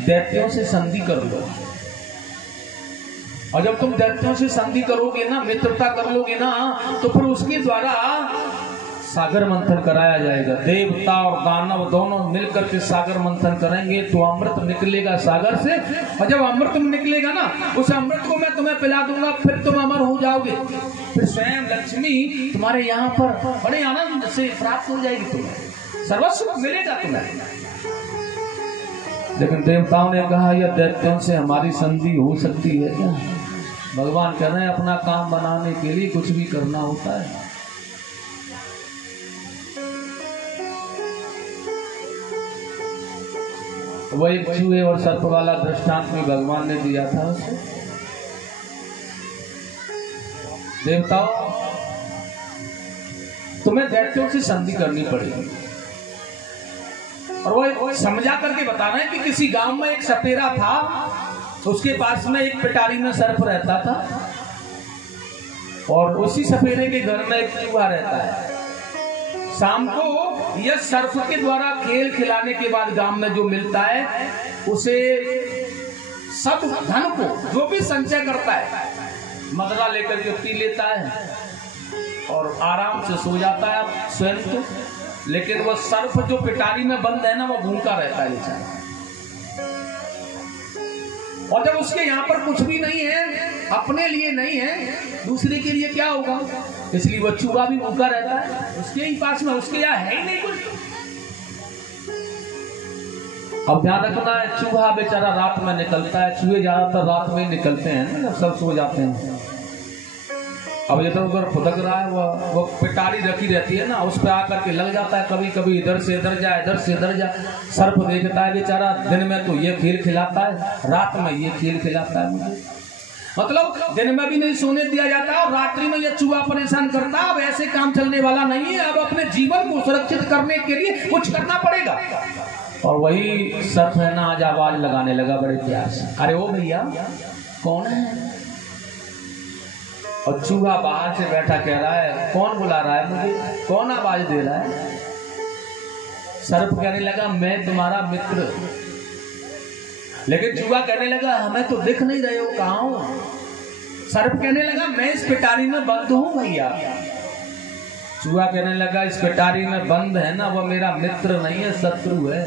दैत्यों से संधि कर लो। और जब तुम दैत्यों से संधि करोगे ना, मित्रता कर लोगे ना, तो फिर उसके द्वारा सागर मंथन कराया जाएगा। देवता और दानव दोनों मिलकर के सागर मंथन करेंगे तो अमृत निकलेगा सागर से। और जब अमृत निकलेगा ना, उस अमृत को मैं तुम्हें पिला दूंगा, फिर तुम अमर हो जाओगे। फिर स्वयं लक्ष्मी तुम्हारे यहाँ पर बड़े आनंद से प्राप्त हो जाएगी, तुम्हें सर्वस्व मिलेगा तुम्हें। लेकिन देवताओं ने कहा, यह दैत्यों से हमारी संधि हो सकती है क्या? भगवान कह रहे हैं, अपना काम बनाने के लिए कुछ भी करना होता है। वो एक चूहे और सर्प वाला दृष्टांत में भगवान ने दिया था उसे। देवताओं, तुम्हें दैत्यों से संधि करनी पड़ेगी। और वो समझा करके बता रहे हैं कि किसी गांव में एक सपेरा था, उसके पास में एक पिटारी में सर्प रहता था, और उसी सपेरे के घर में एक चूहा रहता है। शाम को यह सर्प के द्वारा खेल खिलाने के बाद गांव में जो मिलता है, उसे सब धन को जो भी संचय करता है मदरा लेकर के पी लेता है और आराम से सो जाता है स्वयं तो। लेकिन वह सर्प जो पिटारी में बंद है ना, वो भूखा रहता है बेचारा। और जब उसके यहाँ पर कुछ भी नहीं है, अपने लिए नहीं है, दूसरे के लिए क्या होगा, इसलिए वो चूहा भी भूखा रहता है उसके ही पास में, उसके यहाँ है ही नहीं कुछ। अब ध्यान रखना है, चूहा बेचारा रात में निकलता है, चूहे ज्यादातर रात में निकलते हैं ना, सब सो जाते हैं। अब इधर उधर फुदक रहा है, वो पिटारी रखी रहती है ना, उस पर आकर के लग जाता है, कभी कभी इधर से इधर जाए, इधर से इधर जाए। सर्प देखता है बेचारा, दिन में तो ये खेल खिलाता है, रात में ये खेल खिलाता है मुझे। मतलब दिन में भी नहीं सोने दिया जाता और रात्रि में यह चूहा परेशान करता। अब ऐसे काम चलने वाला नहीं है, अब अपने जीवन को सुरक्षित करने के लिए कुछ करना पड़ेगा। और वही सर्प है ना आज आवाज लगाने लगा बड़े प्यार से, अरे ओ भैया कौन है? और चूहा बाहर से बैठा कह रहा है कौन बुला रहा है मुझे, कौन आवाज दे रहा है? सर्प कहने लगा मैं तुम्हारा मित्र। लेकिन चूहा कहने लगा हमें तो दिख नहीं रहे हो, कहाँ हो? सर्प कहने लगा मैं इस पिटारी में बंद हूं भैया। चूहा कहने लगा इस पिटारी में बंद है ना, वो मेरा मित्र नहीं है, शत्रु है।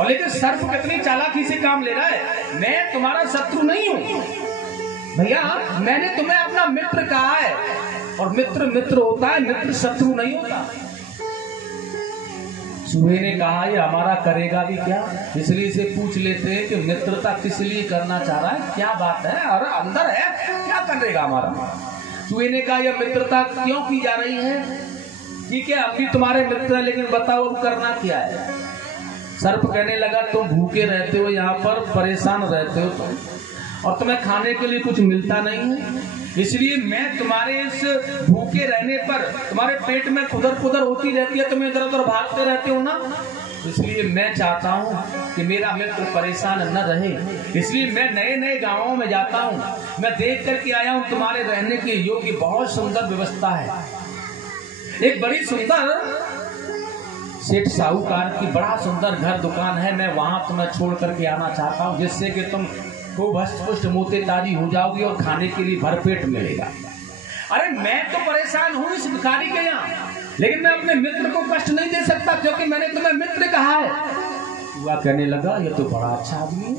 और लेकिन सर्प कितनी चालाकी से काम ले रहा है, मैं तुम्हारा शत्रु नहीं हूं भैया, मैंने तुम्हें अपना मित्र कहा है। और मित्र मित्र होता है, मित्र शत्रु नहीं होता। चूहे ने कहा ये हमारा करेगा भी क्या, इसलिए इसे पूछ लेते हैं कि मित्रता किस लिए करना चाह रहा है, क्या बात है, और अंदर है क्या करेगा हमारा। चूहे ने कहा यह मित्रता क्यों की जा रही है? ठीक है हम भी तुम्हारे मित्र हैं, लेकिन बताओ अब करना क्या है? सर्प कहने लगा तुम भूखे रहते हो, यहाँ पर परेशान रहते हो तुम, और तुम्हें खाने के लिए कुछ मिलता नहीं है, इसलिए मैं तुम्हारे इस भूखे रहने पर तुम्हारे पेट में खुदर खुदर होती रहती है, तुम इधर उधर भागते रहते हो ना, इसलिए मैं चाहता हूँ कि मेरा मित्र परेशान न रहे, इसलिए मैं नए नए गांवों में जाता हूँ, मैं देख करके आया हूँ तुम्हारे रहने के योग्य बहुत सुंदर व्यवस्था है। एक बड़ी सुंदर सेठ साहूकार की बड़ा सुंदर घर दुकान है, मैं वहां तुम्हें छोड़ करके आना चाहता हूँ, जिससे कि तुम खूब हष्ट पुष्ट मोतेदारी हो जाओगी और खाने के लिए भरपेट मिलेगा। अरे मैं तो परेशान हूँ इस भिखारी के यहाँ, लेकिन मैं अपने मित्र को कष्ट नहीं दे सकता क्योंकि मैंने तुम्हें मित्र कहा है। वह कहने लगा ये तो बड़ा अच्छा आदमी है,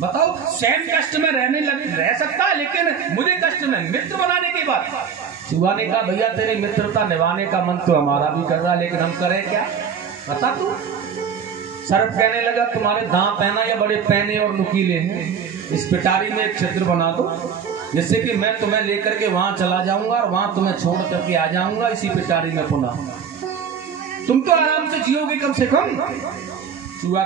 बताओ सेम कष्ट में रह सकता है, लेकिन मुझे कष्ट में मित्र बनाने की बात। चूहा ने कहा भैया तेरी मित्रता निभाने का मन तो हमारा भी कर रहा है, लेकिन हम करें क्या, बता तू। सर्प कहने लगा तुम्हारे दांत है ना या बड़े पैने और नुकीले हैं, इस पिटारी में एक छिद्र बना दो, जिससे कि मैं तुम्हें लेकर के वहां चला जाऊंगा और वहां तुम्हें छोड़ करके आ जाऊंगा इसी पिटारी में पुनः, तुम तो आराम से जियोगे कम से कम। चूहा